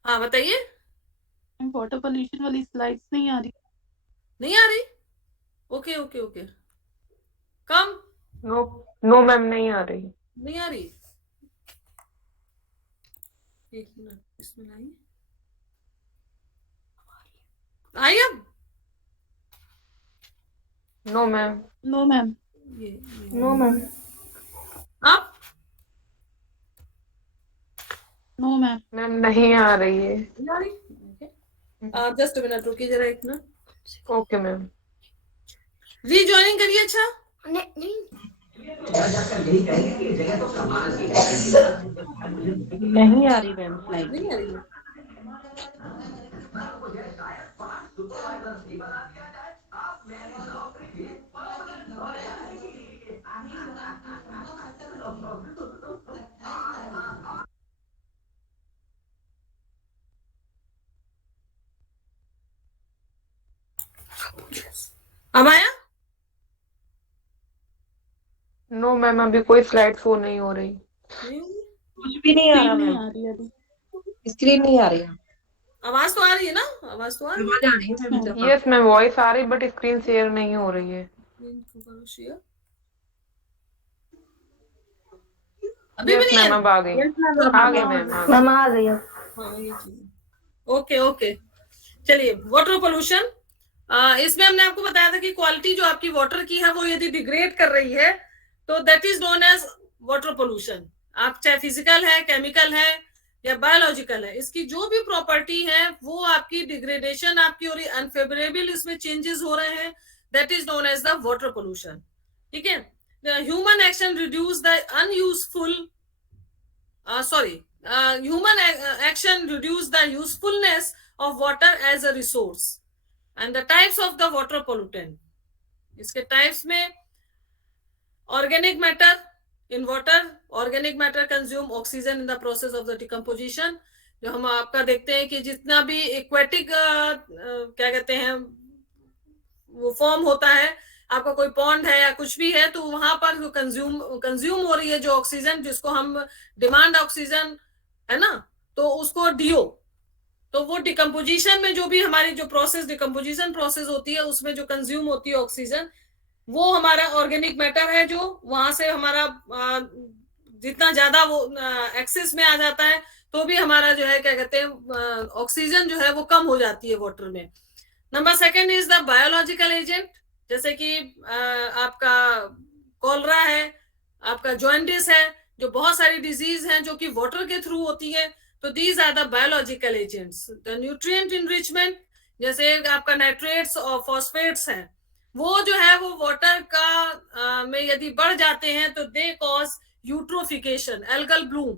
हाँ बताइए. वाटर पोल्यूशन वाली स्लाइड्स नहीं आ रही. Okay okay okay, come. No ma'am, नहीं आ रही. एक मिनट, इसमें आई अब. No ma'am. ये नो मैम. अब नो मैम। मैम नहीं आ रही है। जस्ट मिनट रुकिए जरा एक मिनट। Okay ma'am. रीजॉइनिंग करिए। अच्छा नहीं आ रही मैम स्लाइड। नहीं आ रही है। अब आया? नो मैम, अभी कोई स्लाइड शो नहीं हो रही। नहीं होगी? कुछ भी नहीं आ रहा नहीं मैम, आ रही अभी। स्क्रीन नहीं आ रही है। आवाज तो आ रही है ना? आवाज तो आ रही है। आवाज आ रही है मैम जब यस मैम, वॉइस आ रही बट स्क्रीन शेयर नहीं हो रही है। शेयर अभी भी यस नहीं मैम, है। अब आ गई। आ गई मैम, आ गई। मैम आ गई अब। हाँ ये चीज। ओके ओके, चलिए वाटर पोल्यूशन। इसमें हमने आपको बताया था कि क्वालिटी जो आपकी वाटर की है वो यदि डिग्रेड कर रही है तो that is known as water pollution. आप चाहे फिजिकल है, केमिकल है या बायोलॉजिकल है, इसकी जो भी प्रॉपर्टी है वो आपकी डिग्रेडेशन आपकी और अनफेवरेबल इसमें चेंजेस हो रहे हैं, that is known as the water pollution. ठीक है। Human action reduce the unuseful human action reduce the usefulness of water as a resource and the types of the water pollutant. इसके types में organic matter in water, organic matter consume oxygen in the process of the decomposition. जो हम आपका देखते हैं कि जितना भी एक्वेटिक क्या कहते हैं वो फॉर्म होता है, आपका कोई पॉन्ड है या कुछ भी है, तो वहां पर कंज्यूम हो रही है जो ऑक्सीजन, जिसको हम डिमांड ऑक्सीजन है ना, तो उसको डीओ, तो वो डिकम्पोजिशन में जो भी हमारी जो प्रोसेस डिकम्पोजिशन प्रोसेस होती है उसमें जो कंज्यूम होती है ऑक्सीजन, वो हमारा ऑर्गेनिक मैटर है, जो वहां से हमारा जितना ज्यादा वो एक्सेस में आ जाता है तो भी हमारा जो है क्या कहते हैं ऑक्सीजन जो है वो कम हो जाती है वाटर में। Number second is the biological agent, जैसे कि आपका कॉलरा है, आपका जॉइंटिस है, जो बहुत सारी डिजीज हैं जो कि वाटर के थ्रू होती है, तो these are the biological agents. The nutrient enrichment, जैसे आपका नाइट्रेट्स और फॉस्फेट्स हैं, वो जो है वो वाटर का में यदि बढ़ जाते हैं तो they cause eutrophication, algal Bloom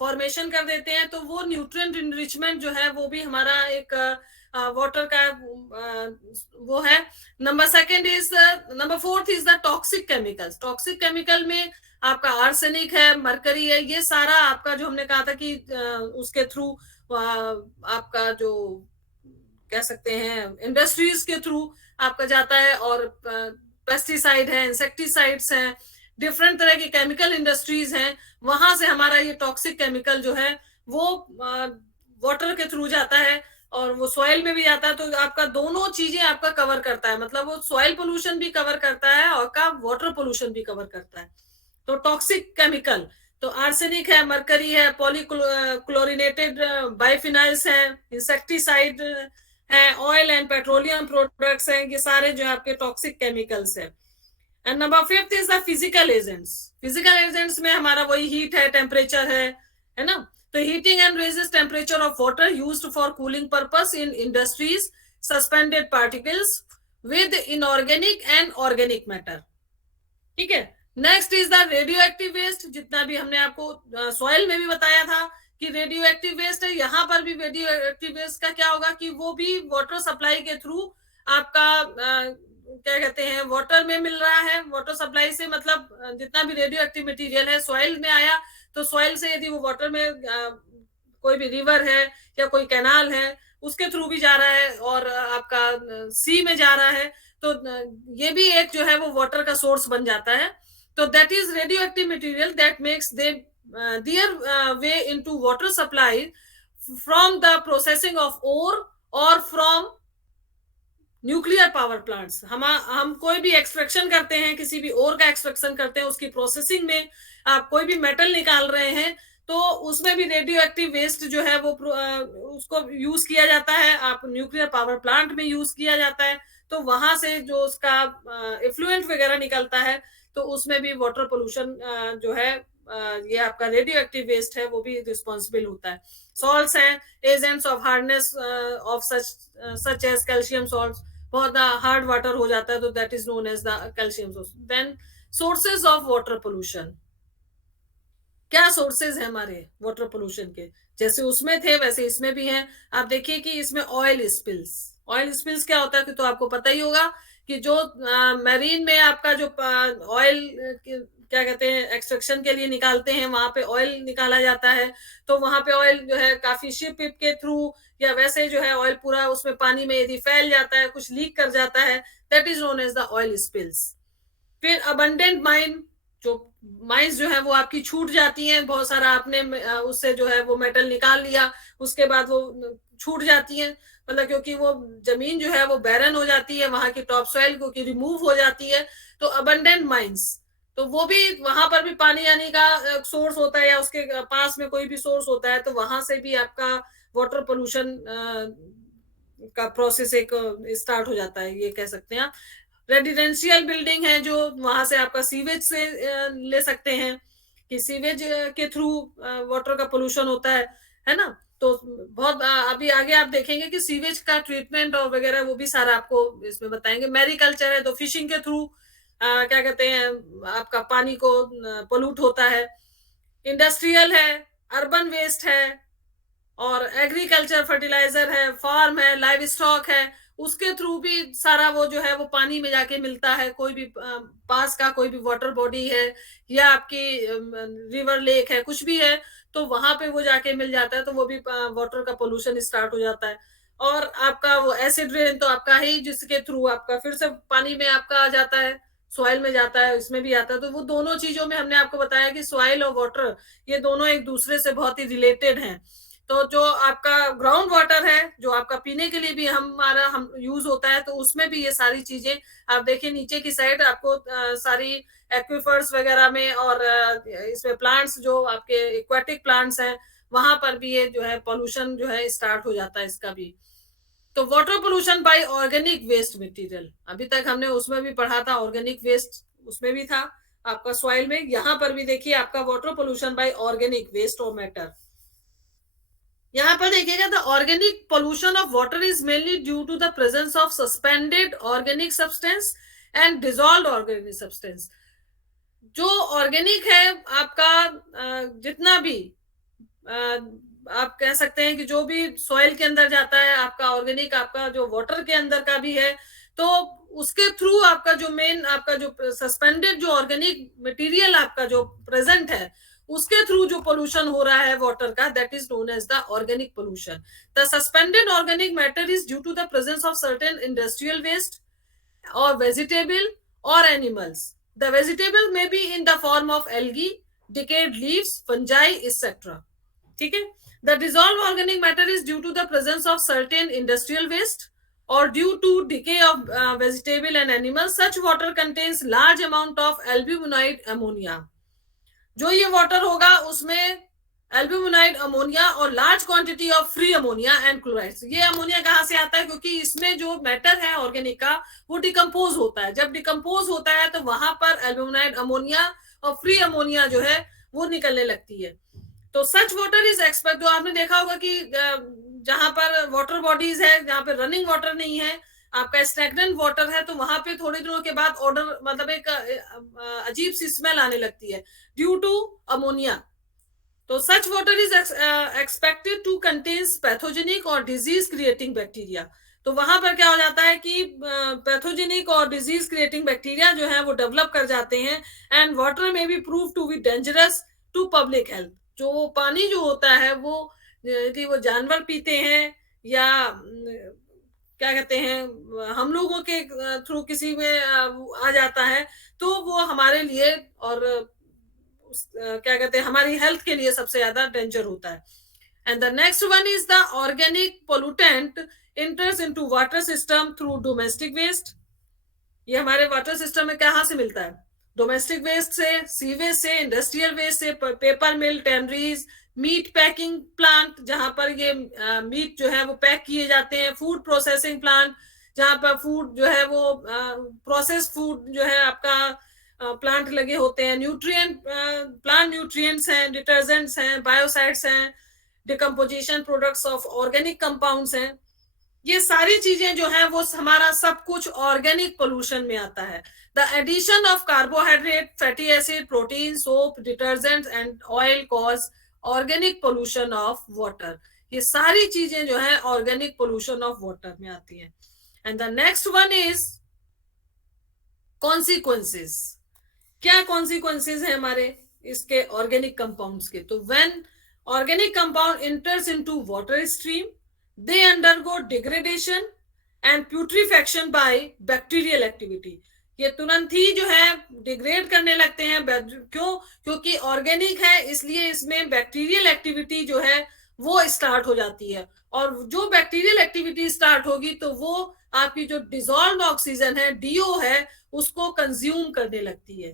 formation कर देते हैं, तो वो न्यूट्रिएंट इनरिचमेंट जो है वो भी हमारा एक वाटर का वो है। Number fourth is the toxic chemicals. Toxic chemical में आपका आर्सेनिक है, मरकरी है, ये सारा आपका जो हमने कहा था कि उसके थ्रू आपका जो कह सकते हैं इंडस्ट्रीज के थ्रू आपका जाता है, और पेस्टिसाइड है, इंसेक्टिसाइड्स हैं, डिफरेंट तरह की केमिकल इंडस्ट्रीज हैं, वहां से हमारा ये टॉक्सिक केमिकल जो है वो वाटर के थ्रू जाता है और वो सॉइल में भी जाता है, तो आपका दोनों चीजें आपका कवर करता है, मतलब वो सॉइल पोल्यूशन भी कवर करता है और का वाटर पोल्यूशन भी कवर करता है। तो टॉक्सिक केमिकल तो आर्सेनिक है, मरकरी है, पॉलीक्लोरिनेटेड बाइफिनाइल्स है, इंसेक्टिसाइड है, ऑयल एंड पेट्रोलियम प्रोडक्ट्स हैं, ये सारे जो आपके टॉक्सिक केमिकल्स है। And number fifth is the physical agents. Physical agents में हमारा वही हीट है, टेम्परेचर है ना, तो heating and raises temperature of water used for cooling purpose in industries, suspended particles with inorganic and organic matter। ठीक है। Next is the radio active waste, जितना भी हमने आपको सॉइल में भी बताया था कि रेडियो एक्टिव वेस्ट है, यहाँ पर भी रेडियो एक्टिव वेस्ट का क्या होगा कि वो भी वाटर सप्लाई के थ्रू आपका क्या कहते हैं वाटर में मिल रहा है। वाटर सप्लाई से मतलब जितना भी रेडियो एक्टिव मटेरियल है सॉइल में आया, तो सॉइल से यदि वो वाटर में कोई भी रिवर है या कोई कैनाल है उसके थ्रू भी जा रहा है और आपका सी में जा रहा है, तो ये भी एक जो है वो वाटर का सोर्स बन जाता है। तो that is radioactive material that makes their way into water supply from the processing of ore और फ्रॉम न्यूक्लियर पावर प्लांट्स। हम कोई भी एक्सट्रैक्शन करते हैं, किसी भी ओर का एक्सट्रैक्शन करते हैं, उसकी प्रोसेसिंग में आप कोई भी मेटल निकाल रहे हैं तो उसमें भी रेडियो एक्टिव वेस्ट जो है वो उसको यूज किया जाता है, आप न्यूक्लियर पावर प्लांट में यूज किया जाता है, तो वहां से जो उसका इफ्लुएंट वगैरह निकलता है तो उसमें भी वाटर पोल्यूशन जो है ये आपका रेडियो एक्टिव वेस्ट है वो भी रिस्पॉन्सिबल होता है. सॉल्ट्स हैं, agents of hardness of such as calcium salts, बहुत हार्ड वाटर हो जाता है तो that is known as the calcium source. Then sources of water pollution, क्या सोर्सेज है हमारे वाटर पोल्यूशन के? जैसे उसमें थे वैसे इसमें भी हैं. आप देखिए कि इसमें ऑयल स्पिल्स क्या होता है तो आपको पता ही होगा कि जो मैरीन में आपका जो ऑयल क्या कहते हैं एक्सट्रैक्शन के लिए निकालते हैं, वहां पे ऑयल निकाला जाता है, तो वहां पे ऑयल जो है काफी शिप के थ्रू या वैसे जो है ऑयल पूरा उसमें पानी में यदि फैल जाता है, कुछ लीक कर जाता है, that is known as the oil spills. फिर अबंडेंट माइन, जो माइंस जो है वो आपकी छूट जाती हैं, बहुत सारा आपने उससे जो है वो मेटल निकाल लिया, उसके बाद वो छूट जाती हैं, मतलब क्योंकि वो जमीन जो है वो बैरन हो जाती है, वहां की टॉप सॉइल क्योंकि रिमूव हो जाती है. तो अबंडेंट माइंस, तो वो भी वहां पर भी पानी आने का सोर्स होता है या उसके पास में कोई भी सोर्स होता है, तो वहां से भी आपका वाटर पोल्यूशन का प्रोसेस एक स्टार्ट हो जाता है, ये कह सकते हैं आप. रेजिडेंशियल बिल्डिंग है जो वहां से आपका सीवेज से ले सकते हैं कि सीवेज के थ्रू वाटर का पोल्यूशन होता है ना. तो बहुत अभी आगे आप देखेंगे कि सीवेज का ट्रीटमेंट और वगैरह वो भी सारा आपको इसमें बताएंगे. मैरीकल्चर है तो फिशिंग के थ्रू क्या कहते हैं आपका पानी को पोल्यूट होता है. इंडस्ट्रियल है, अर्बन वेस्ट है, और एग्रीकल्चर फर्टिलाइजर है, फार्म है, लाइव स्टॉक है, उसके थ्रू भी सारा वो जो है वो पानी में जाके मिलता है. कोई भी पास का कोई भी वाटर बॉडी है या आपकी रिवर लेक है, कुछ भी है, तो वहां पे वो जाके मिल जाता है, तो वो भी वाटर का पोल्यूशन स्टार्ट हो जाता है. और आपका वो एसिड रेन तो आपका ही, जिसके थ्रू आपका फिर से पानी में आपका आ जाता है, सॉइल में जाता है, इसमें भी आता है. तो वो दोनों चीजों में हमने आपको बताया कि सॉइल और वाटर ये दोनों एक दूसरे से बहुत ही रिलेटेड हैं. तो जो आपका ग्राउंड वाटर है जो आपका पीने के लिए भी हमारा हम यूज होता है, तो उसमें भी ये सारी चीजें आप देखिए नीचे की साइड आपको सारी एक्विफर्स वगैरह में और इसमें प्लांट्स जो आपके एक्वाटिक प्लांट्स हैं वहां पर भी ये जो है पोल्यूशन जो है स्टार्ट हो जाता है इसका भी. तो water pollution by organic waste material, अभी तक हमने उसमें भी पढ़ा था, ऑर्गेनिक वेस्ट उसमें भी था आपका सॉइल में. यहाँ पर भी देखिए आपका water pollution by organic waste और मैटर. यहाँ पर देखिएगा the organic pollution of water is mainly due to the presence of suspended organic substance and dissolved organic substance. जो ऑर्गेनिक है आपका जितना भी आप कह सकते हैं कि जो भी सॉइल के अंदर जाता है आपका ऑर्गेनिक, आपका जो वाटर के अंदर का भी है, तो उसके थ्रू आपका जो मेन आपका जो सस्पेंडेड जो ऑर्गेनिक मटेरियल आपका जो प्रेजेंट है उसके थ्रू जो पोल्यूशन हो रहा है वाटर का, that is known as the organic pollution. The suspended organic matter is due to the presence of certain industrial waste और वेजिटेबल और animals. The vegetable may be in the form of algae, decayed leaves, fungi etcetera. ठीक है. The dissolved organic matter is due to the presence of certain industrial waste or due to decay of vegetable and animals. Such water contains large amount of albuminide ammonia. जो ये water होगा उसमें एल्ब्यूमिनाइड ammonia और large quantity of free ammonia and chlorides. ये ammonia कहाँ से आता है? क्योंकि इसमें जो मैटर है ऑर्गेनिक का वो डिकम्पोज होता है. जब डिकम्पोज होता है तो वहां पर एल्ब्यूमिनाइड अमोनिया और फ्री अमोनिया जो है वो निकलने लगती है. तो सच वाटर इज एक्सपेक्ट, जो आपने देखा होगा कि जहां पर वाटर बॉडीज है जहां पे रनिंग वाटर नहीं है, आपका स्टैग्नेंट वाटर है, तो वहां पे थोड़े दिनों के बाद ऑर्डर मतलब एक अजीब सी स्मेल आने लगती है ड्यू टू अमोनिया. तो such water is expected to contains pathogenic और डिजीज क्रिएटिंग बैक्टीरिया. तो वहां पर क्या हो जाता है कि पैथोजेनिक और डिजीज क्रिएटिंग बैक्टीरिया जो है वो डेवलप कर जाते हैं एंड वाटर में भी prove to be dangerous to public health. जो पानी जो होता है वो कि वो जानवर पीते हैं या क्या कहते हैं हम लोगों के थ्रू किसी में आ जाता है, तो वो हमारे लिए और क्या कहते हैं हमारी हेल्थ के लिए सबसे ज्यादा डेंजर होता है. And the next one is the organic pollutant enters into water system through domestic waste. ये हमारे वाटर सिस्टम में कहाँ से मिलता है? डोमेस्टिक वेस्ट से, सीवेज से, इंडस्ट्रियल वेस्ट से, paper mill, tanneries, meat packing plant जहां पर ये मीट जो है वो पैक किए जाते हैं, फूड प्रोसेसिंग प्लांट जहां पर फूड जो है वो प्रोसेस फूड जो है आपका प्लांट लगे होते हैं, न्यूट्रिएंट प्लांट न्यूट्रिएंट्स हैं, डिटर्जेंट्स हैं, बायोसाइड्स हैं, decomposition products of organic compounds हैं, ये सारी चीजें जो है वो हमारा सब कुछ ऑर्गेनिक पोल्यूशन में आता है. The addition of carbohydrate, fatty acid, protein, soap, detergents and oil cause organic pollution of water. ये सारी चीजें जो है ऑर्गेनिक पोल्यूशन ऑफ वाटर में आती हैं. And the next one is consequences. क्या कॉन्सिक्वेंसेस है हमारे इसके ऑर्गेनिक कंपाउंड्स के? तो when organic compound enters into water stream, they undergo degradation and putrefaction by bacterial activity. ये तुरंत ही जो है डिग्रेड करने लगते हैं. क्यों? क्योंकि ऑर्गेनिक है, इसलिए इसमें बैक्टीरियल एक्टिविटी जो है वो स्टार्ट हो जाती है. और जो बैक्टीरियल एक्टिविटी स्टार्ट होगी तो वो आपकी जो डिसॉल्व्ड ऑक्सीजन है, DO है, उसको कंज्यूम करने लगती है.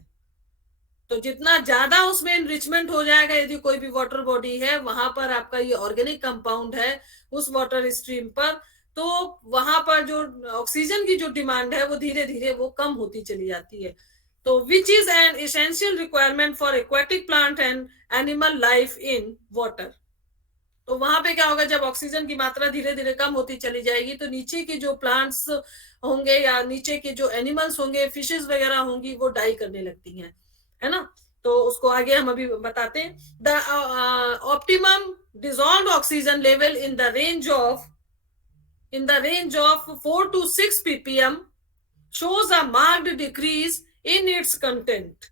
तो जितना ज्यादा उसमें एनरिचमेंट हो जाएगा, यदि कोई भी वाटर बॉडी है वहां पर आपका ये ऑर्गेनिक कंपाउंड है उस वाटर स्ट्रीम पर, तो वहां पर जो ऑक्सीजन की जो डिमांड है वो धीरे धीरे वो कम होती चली जाती है. तो which is an essential requirement for aquatic plant and animal life in water. तो वहां पे क्या होगा, जब ऑक्सीजन की मात्रा धीरे धीरे कम होती चली जाएगी तो नीचे के जो प्लांट्स होंगे या नीचे के जो एनिमल्स होंगे, फिशेस वगैरह होंगी, वो डाई करने लगती हैं, है ना. तो उसको आगे हम अभी बताते हैं. The optimum dissolved oxygen level in the range of 4 to 6 ppm shows a marked decrease in its content.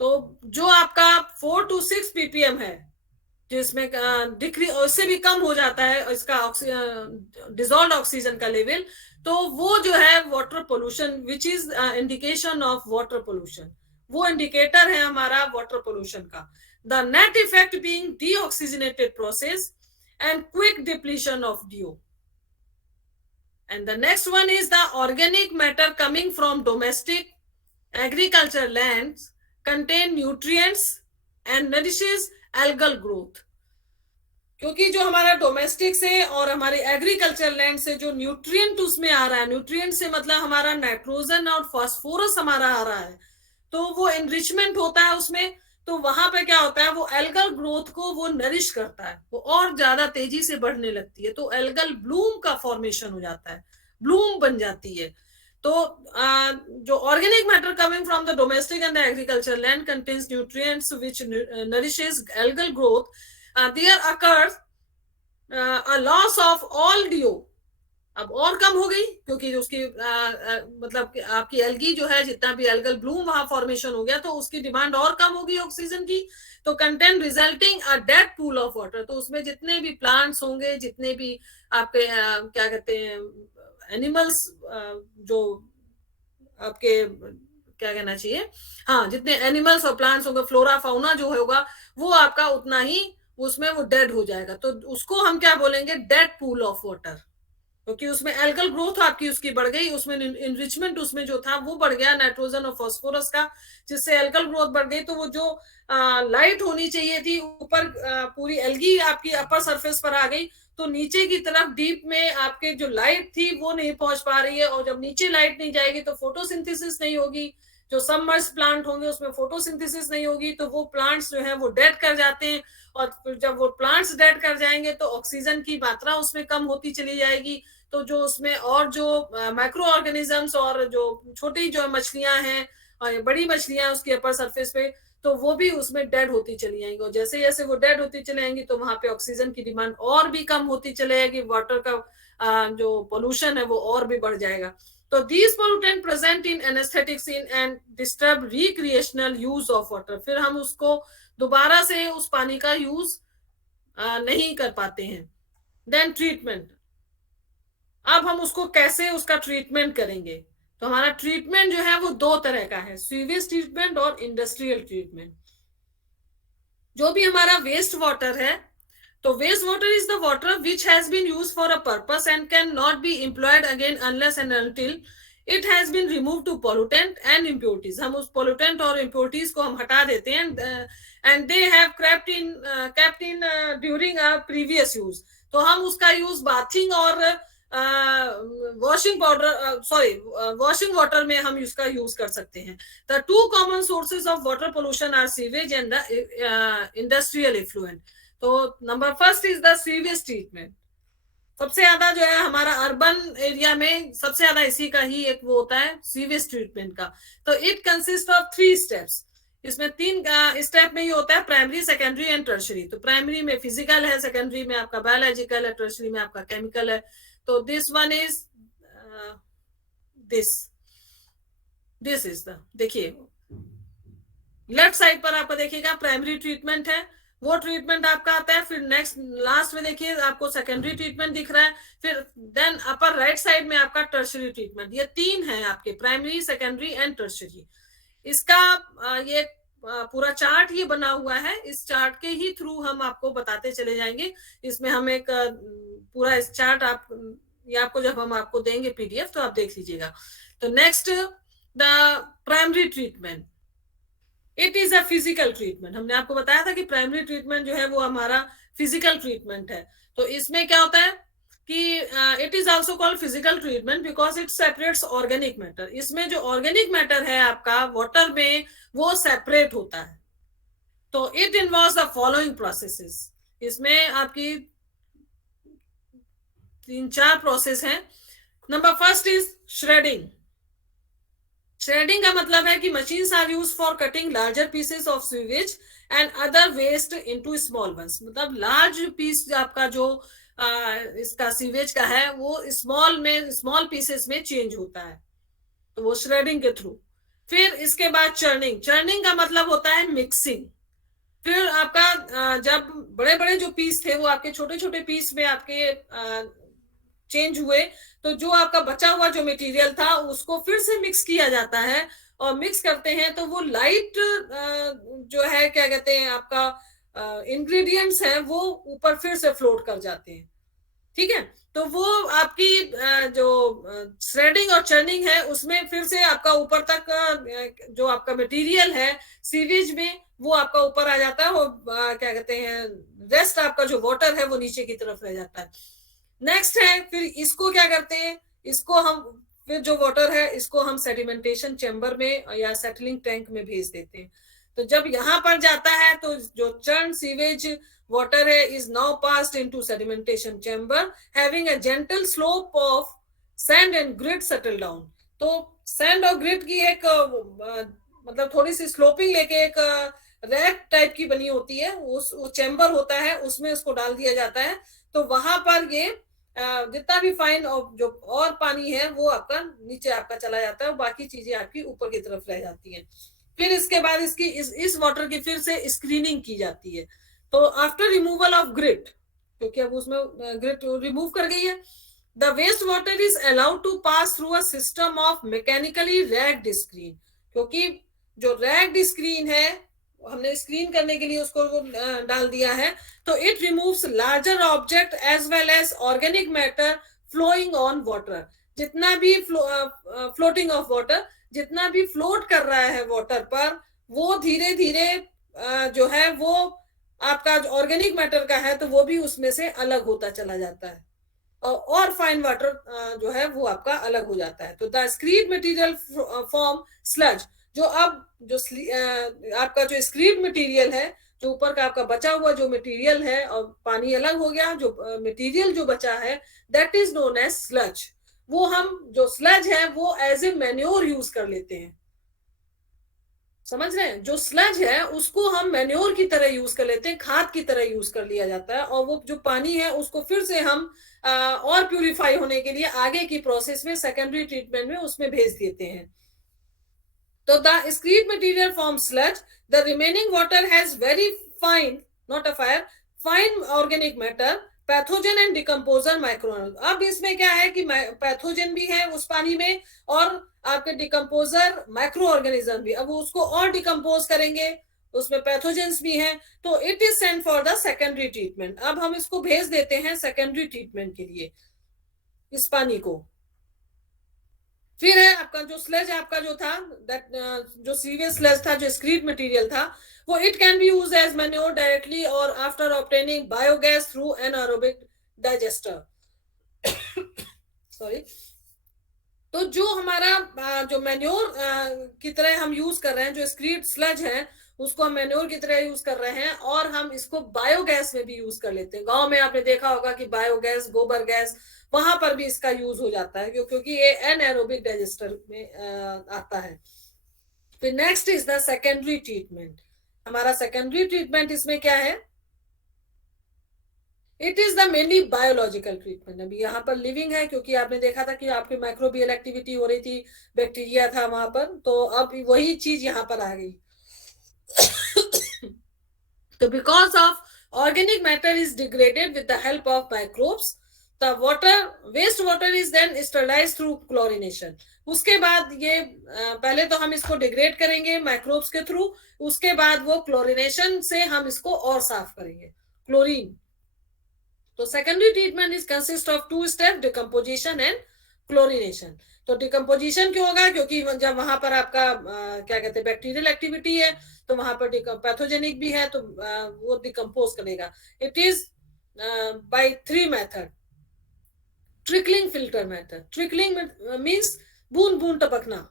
तो जो आपका 4 to 6 ppm है, जिसमें डिक्रीज, उससे भी कम हो जाता है इसका डिसॉल्व्ड ऑक्सीजन का लेवल, तो वो जो है water pollution, which is indication of water pollution, वो इंडिकेटर है हमारा वाटर पोल्यूशन का. The net effect being deoxygenated process and quick depletion of DO. And the next one is the organic matter coming from domestic agriculture lands contain nutrients and nourishes algal growth. क्योंकि जो हमारा domestic से और हमारे agriculture land से जो nutrient उसमें आ रहा है, न्यूट्रिएंट से मतलब हमारा नाइट्रोजन और फास्फोरस हमारा आ रहा है, तो वो एनरिचमेंट होता है उसमें. तो वहां पे क्या होता है, वो एल्गल ग्रोथ को वो नरिश करता है, वो और ज्यादा तेजी से बढ़ने लगती है. तो एल्गल ब्लूम का फॉर्मेशन हो जाता है, ब्लूम बन जाती है. तो जो organic matter coming from the domestic and the agriculture land contains nutrients which nourishes algal growth, there occurs a loss of all DO. अब और कम हो गई क्योंकि उसकी मतलब आपकी एल्गी जो है, जितना भी एल्गल ब्लूम वहां फॉर्मेशन हो गया, तो उसकी डिमांड और कम होगी ऑक्सीजन की. तो content resulting a dead pool of water. तो उसमें जितने भी प्लांट्स होंगे, जितने भी आपके क्या कहते हैं एनिमल्स, जो आपके क्या कहना चाहिए, हाँ, जितने एनिमल्स और प्लांट्स होंगे, फ्लोरा फाउना जो होगा, वो आपका उतना ही उसमें वो डेड हो जाएगा. तो उसको हम क्या बोलेंगे, डेड पूल ऑफ वाटर. क्योंकि उसमें एल्गल ग्रोथ आपकी उसकी बढ़ गई, उसमें इनरिचमेंट उसमें जो था वो बढ़ गया नाइट्रोजन और फास्फोरस का, जिससे एल्गल ग्रोथ बढ़ गई. तो वो जो लाइट होनी चाहिए थी ऊपर, पूरी एल्गी आपकी अपर सरफेस पर आ गई, तो नीचे की तरफ डीप में आपके जो लाइट थी वो नहीं पहुंच पा रही है. और जब नीचे लाइट नहीं जाएगी तो फोटोसिंथेसिस नहीं होगी. जो सबमर्ज प्लांट होंगे उसमें फोटोसिंथेसिस नहीं होगी, तो वो प्लांट्स जो है वो डेड कर जाते हैं. और जब वो प्लांट्स डेड कर जाएंगे तो ऑक्सीजन की मात्रा उसमें कम होती चली जाएगी. तो जो उसमें और जो माइक्रो ऑर्गेनिजम्स और जो छोटी जो मछलियां हैं और बड़ी मछलियां उसकी अपर सरफेस पे, तो वो भी उसमें डेड होती चली जाएंगी. और जैसे जैसे वो डेड होती चली जाएंगी तो वहां पे ऑक्सीजन की डिमांड और भी कम होती चली जाएगी, वाटर का जो पोल्यूशन है वो और भी बढ़ जाएगा. तो these pollutant present in anesthetics in and disturb recreational use of water. फिर हम उसको दोबारा से उस पानी का यूज नहीं कर पाते हैं. Then treatment. अब हम उसको कैसे उसका ट्रीटमेंट करेंगे, तो हमारा ट्रीटमेंट जो है वो दो तरह का है, सीवेज ट्रीटमेंट और इंडस्ट्रियल ट्रीटमेंट. जो भी हमारा वेस्ट वाटर है, तो waste water is the water which has been used for a purpose and can not be employed again unless and until it has been remove to pollutant and impurities. हम उस pollutant और impurities को हम हटा देते हैं and they have kept in during a previous use. तो हम उसका यूज बाथिंग और वॉशिंग पाउडर वॉशिंग वाटर में हम इसका यूज कर सकते हैं। The two common sources of water pollution are sewage and industrial effluent. तो number first is the sewage treatment. सबसे ज्यादा जो है हमारा अर्बन एरिया में सबसे ज्यादा इसी का ही एक वो होता है सीवेज ट्रीटमेंट का। तो इट कंसिस्ट ऑफ 3 स्टेप्स। इसमें 3 स्टेप में ही होता है, प्राइमरी, सेकेंडरी एंड टर्शरी। तो प्राइमरी में फिजिकल है, सेकेंडरी में आपका बायोलॉजिकल है, टर्शरी में आपका केमिकल है। तो this one is this is the, देखिए लेफ्ट साइड पर आपको देखिएगा प्राइमरी ट्रीटमेंट है, वो ट्रीटमेंट आपका आता है। फिर नेक्स्ट लास्ट में देखिए आपको सेकेंडरी ट्रीटमेंट दिख रहा है। फिर देन अपर राइट साइड में आपका टर्शरी ट्रीटमेंट। ये 3 है आपके, प्राइमरी, सेकेंडरी एंड टर्शरी। इसका ये पूरा चार्ट ये बना हुआ है। इस चार्ट के ही थ्रू हम आपको बताते चले जाएंगे। इसमें हम एक पूरा इस चार्ट ये आपको जब हम आपको देंगे पीडीएफ तो आप देख लीजिएगा। तो next the primary treatment, it is a physical treatment. हमने आपको बताया था कि प्राइमरी ट्रीटमेंट जो है वो हमारा फिजिकल ट्रीटमेंट है। तो इसमें क्या होता है कि it is also called physical treatment because it separates organic matter. इसमें जो ऑर्गेनिक मैटर है आपका वाटर में वो सेपरेट होता है। तो it involves the following processes. इसमें आपकी 3-4 प्रोसेस हैं। Number first is shredding. Shredding का मतलब है कि machines are used for cutting larger pieces of sewage and other waste into small ones. मतलब लार्ज पीस आपका जो इसका सीवेज का है वो स्मॉल पीसेस में चेंज होता है, तो वो श्रेडिंग के थ्रू। फिर इसके बाद चर्निंग। चर्निंग का मतलब होता है मिक्सिंग। फिर आपका जब बड़े बड़े जो पीस थे वो आपके छोटे छोटे पीस में आपके चेंज हुए, तो जो आपका बचा हुआ जो मटेरियल था उसको फिर से मिक्स किया जाता है। और मिक्स करते हैं तो वो लाइट जो है क्या कहते हैं आपका इंग्रेडिएंट्स हैं वो ऊपर फिर से फ्लोट कर जाते हैं। ठीक है, तो वो आपकी जो श्रेडिंग और चर्निंग है उसमें फिर से आपका ऊपर तक जो आपका मटेरियल है सीवेज में वो आपका ऊपर आ जाता है। और क्या कहते हैं रेस्ट आपका जो वाटर है वो नीचे की तरफ रह जाता है। नेक्स्ट है फिर इसको क्या करते हैं, इसको हम फिर जो वाटर है इसको हम सेडिमेंटेशन चैम्बर में या सेटलिंग टैंक में भेज देते हैं। तो जब यहाँ पर जाता है तो जो चर्न सीवेज वाटर है is now passed into sedimentation chamber having a gentle slope of sand and grit settle down. तो सैंड और ग्रिट की एक मतलब थोड़ी सी स्लोपिंग लेके एक रैक टाइप की बनी होती है, उस चैम्बर होता है उसमें उसको डाल दिया जाता है। तो वहां पर ये जितना भी फाइन और जो और पानी है वो आपका नीचे आपका चला जाता है और बाकी चीजें आपकी ऊपर की तरफ रह जाती हैं। फिर इसके बाद इसकी इस वाटर की फिर से स्क्रीनिंग की जाती है। तो आफ्टर रिमूवल ऑफ ग्रिट, क्योंकि अब उसमें ग्रिट रिमूव कर गई है, the waste water is allowed to pass through a system of mechanically ragged screen. क्योंकि जो रैग्ड स्क्रीन है हमने स्क्रीन करने के लिए उसको डाल दिया है, तो it removes larger object as well as organic matter flowing on water. जितना भी फ्लोटिंग ऑफ वाटर, जितना भी फ्लोट कर रहा है वाटर पर, वो धीरे धीरे जो है वो आपका ऑर्गेनिक मैटर का है तो वो भी उसमें से अलग होता चला जाता है और फाइन वाटर जो है वो आपका अलग हो जाता है। तो the screened material form sludge. जो अब जो आपका जो स्क्रीड मटेरियल है, जो ऊपर का आपका बचा हुआ जो मटेरियल है और पानी अलग हो गया, जो मटेरियल जो बचा है that is known as sludge. वो हम जो स्लज है वो एज ए मैन्योर यूज कर लेते हैं। समझ रहे हैं, जो स्लज है उसको हम मैन्योर की तरह यूज कर लेते हैं, खाद की तरह यूज कर लिया जाता है। और वो जो पानी है उसको फिर से हम और प्यूरिफाई होने के लिए आगे की प्रोसेस में सेकेंडरी ट्रीटमेंट में उसमें भेज देते हैं। तो the excrete material forms sludge. The remaining water has very fine, not a fire, fine organic matter, pathogen and decomposer microorganism. अब इसमें क्या है कि पैथोजन भी है उस पानी में और आपके डिकम्पोजर माइक्रो ऑर्गेनिज्म भी। अब उसको और डिकम्पोज करेंगे, उसमें पैथोजेंस भी हैं, तो it is sent for the secondary treatment. अब हम इसको भेज देते हैं सेकेंडरी ट्रीटमेंट के लिए इस पानी को। फिर है आपका जो स्लज आपका जो था जो सीवेज स्लज था, जो स्क्रीड मटेरियल था, वो it can be used as manure directly और after obtaining biogas through anaerobic digester. Sorry. तो जो हमारा जो मैन्योर की तरह हम यूज कर रहे हैं, जो स्क्रीड स्लज है उसको हम मैन्योर की तरह यूज कर रहे हैं, और हम इसको बायोगैस में भी यूज कर लेते हैं। गांव में आपने देखा होगा कि बायोगैस, गोबर गैस, वहां पर भी इसका यूज हो जाता है क्योंकि ये एनएरोबिक डाइजेस्टर में आता है। फिर next is the secondary treatment. हमारा सेकेंडरी ट्रीटमेंट इसमें क्या है? It is the mainly biological treatment. अभी यहाँ पर लिविंग है क्योंकि आपने देखा था कि आपकी माइक्रोबियल एक्टिविटी हो रही थी, बैक्टीरिया था वहां पर, तो अब वही चीज यहाँ पर आ गई। तो because of organic matter is degraded with the help of microbes, the water, waste water is then sterilised through chlorination. उसके बाद ये पहले तो हम इसको डिग्रेड करेंगे माइक्रोब्स के थ्रू, उसके बाद वो क्लोरिनेशन से हम इसको और साफ करेंगे, क्लोरीन। तो secondary treatment is consist of 2 step, decomposition and chlorination. तो डिकम्पोजिशन क्यों होगा? क्योंकि जब वहां पर आपका क्या कहते हैं बैक्टीरियल एक्टिविटी है तो वहां पर पैथोजेनिक भी है, तो वो डिकम्पोज करेगा। It is by 3 method. Trickling filter method, trickling means बूंद बूंद टपकना,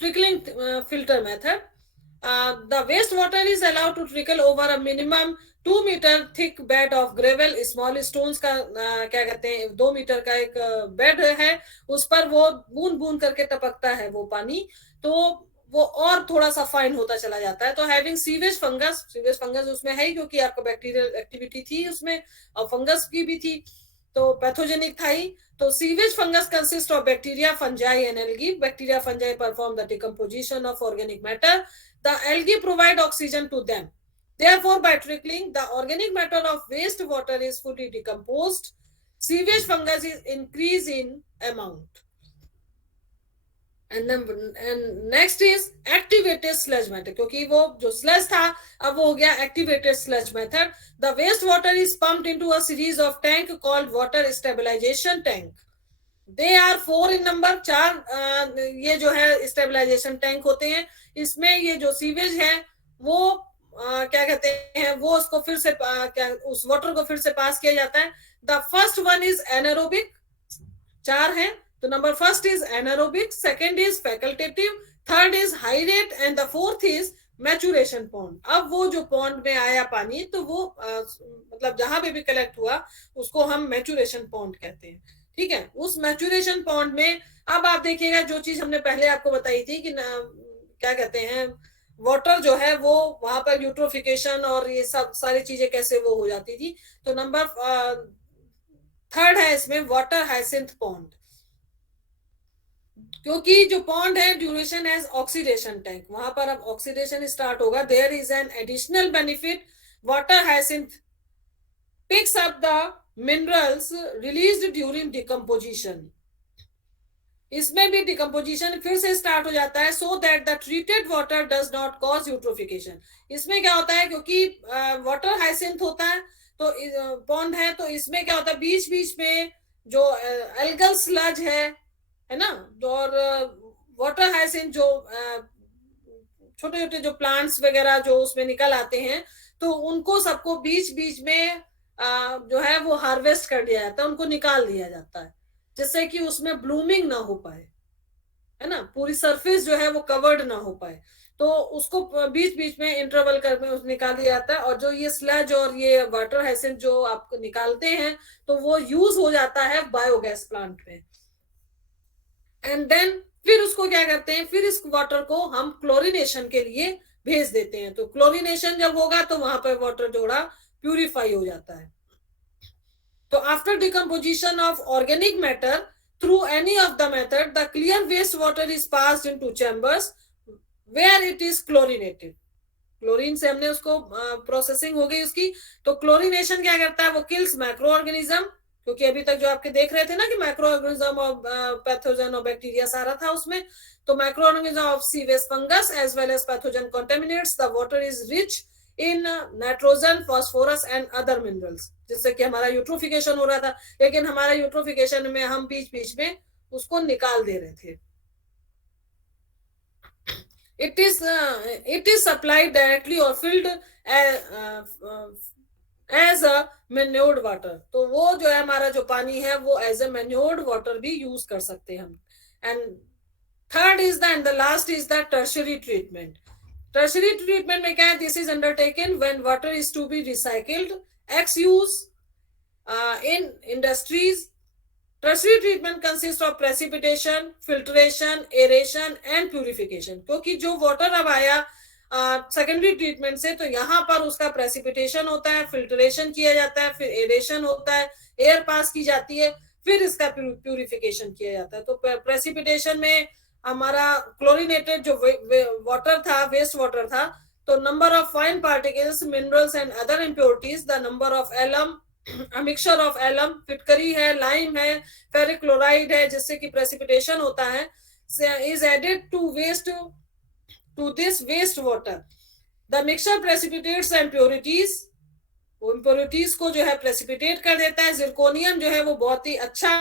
trickling filter method. The wastewater is allowed to trickle over a minimum 2 meter thick bed of gravel, small stones का क्या कहते हैं 2 मीटर का एक बेड है, उस पर वो बूंद बूंद करके टपकता है वो पानी, तो वो और थोड़ा सा फाइन होता चला जाता है। तो having sewage fungus, sewage fungus उसमें है ही क्योंकि आपको बैक्टीरियल एक्टिविटी थी उसमें और फंगस की भी थी, तो पैथोजेनिक था ही। तो sewage fungus consist of bacteria, fungi and algae. Bacteria, fungi perform the decomposition of organic matter. The algae provide oxygen to them. Therefore, by trickling, the organic matter of wastewater is fully decomposed. Sewage fungus is increase in amount. And next is activated sludge method. क्योंकि वो जो sludge था अब वो हो गया activated sludge method. The wastewater is pumped into a series of tank called water stabilization tank. They are 4 in number, 4 ये जो है स्टेबलाइजेशन टैंक होते हैं। इसमें ये जो सीवेज है वो क्या कहते हैं, वो उसको फिर से उस वाटर को फिर से पास किया जाता है। The first one is anaerobic, 4 है, तो number first is anaerobic, second is facultative, third is high rate and the fourth is maturation pond. अब वो जो पॉन्ड में आया पानी तो वो मतलब जहां पे भी कलेक्ट हुआ उसको हम मैचुरेशन पॉन्ड कहते हैं, ठीक है। उस मैचुरेशन पॉन्ड में अब आप देखिएगा जो चीज हमने पहले आपको बताई थी कि क्या कहते हैं वाटर जो है वो वहां पर यूट्रोफिकेशन और ये सब सारी चीजें कैसे वो हो जाती थी। तो नंबर 3rd है इसमें वाटर हाइसिंथ पॉन्ड, क्योंकि जो पॉन्ड है ड्यूरेशन एज ऑक्सीडेशन टैंक, वहां पर अब ऑक्सीडेशन स्टार्ट होगा। There is an additional benefit, water hyacinth picks up the minerals released during decomposition. इसमें भी डिकम्पोजिशन फिर से स्टार्ट हो जाता है, so that the treated water does not cause eutrophication. इसमें क्या होता है क्योंकि वाटर हाइसिंथ होता है तो पॉन्ड है, तो इसमें क्या होता है बीच बीच में जो एल्गल स्लज है ना, और वाटर हाइसिंथ जो छोटे छोटे जो प्लांट्स वगैरह जो उसमें निकल आते हैं तो उनको सबको बीच बीच में जो है वो हार्वेस्ट कर दिया जाता है, उनको निकाल दिया जाता है जिससे कि उसमें ब्लूमिंग ना हो पाए, है ना, पूरी सरफेस जो है वो कवर्ड ना हो पाए, तो उसको बीच बीच में इंटरवल कर में निकाल दिया जाता है। और जो ये स्लज और ये वाटर हाइसिंथ जो आप निकालते हैं तो वो यूज हो जाता है बायोगैस प्लांट में। एंड देन फिर उसको क्या करते हैं, फिर इस वाटर को हम क्लोरिनेशन के लिए भेज देते हैं। तो क्लोरिनेशन जब होगा तो वहां पर वाटर जोड़ा प्यूरिफाई हो जाता है। तो after decomposition of organic matter through any of the method, the clear waste water is passed into chambers where it is chlorinated. Chlorine से हमने उसको प्रोसेसिंग हो गई उसकी। तो क्लोरिनेशन क्या करता है, वो किल्स माइक्रो ऑर्गेनिज्म, क्योंकि अभी तक जो आपके देख रहे थे ना कि माइक्रो ऑर्गेनिज्म और पैथोजन और बैक्टीरिया सारा था उसमें, तो micro organism of sewage fungus as well as pathogen contaminates the water is rich in nitrogen, phosphorus and other minerals, जिससे कि हमारा यूट्रोफिकेशन हो रहा था। लेकिन हमारा यूट्रोफिकेशन में हम बीच बीच में उसको निकाल दे रहे थे। it is supplied directly or filled as a manured water. तो वो जो है हमारा जो पानी है वो एज अ मैन्योर्ड वाटर भी यूज कर सकते हैं हम। And third is the and the last is the tertiary treatment. Tertiary treatment में क्या है, this is undertaken when water is to be recycled ex use in industries. Tertiary treatment consist of precipitation, filtration, aeration and purification. क्योंकि जो water अब आया secondary treatment से, तो यहाँ पर उसका प्रेसिपिटेशन होता है, फिल्ट्रेशन किया जाता है, फिर एरेशन होता है, एयर पास की जाती है, फिर इसका प्यूरिफिकेशन किया जाता है। तो प्रेसिपिटेशन में हमारा क्लोरीनेटेड जो वाटर था, वेस्ट वाटर था, तो number of fine particles, minerals and other impurities, the number of alum, mixture of alum, फिटकरी है, लाइम है, फेरिक क्लोराइड है, जिससे कि प्रेसिपिटेशन होता है, is added to this waste water. The mixture precipitates impurities, वो इम्प्योरिटीज को जो है प्रेसिपिटेट कर देता है। जिरकोनियम जो है वो बहुत ही अच्छा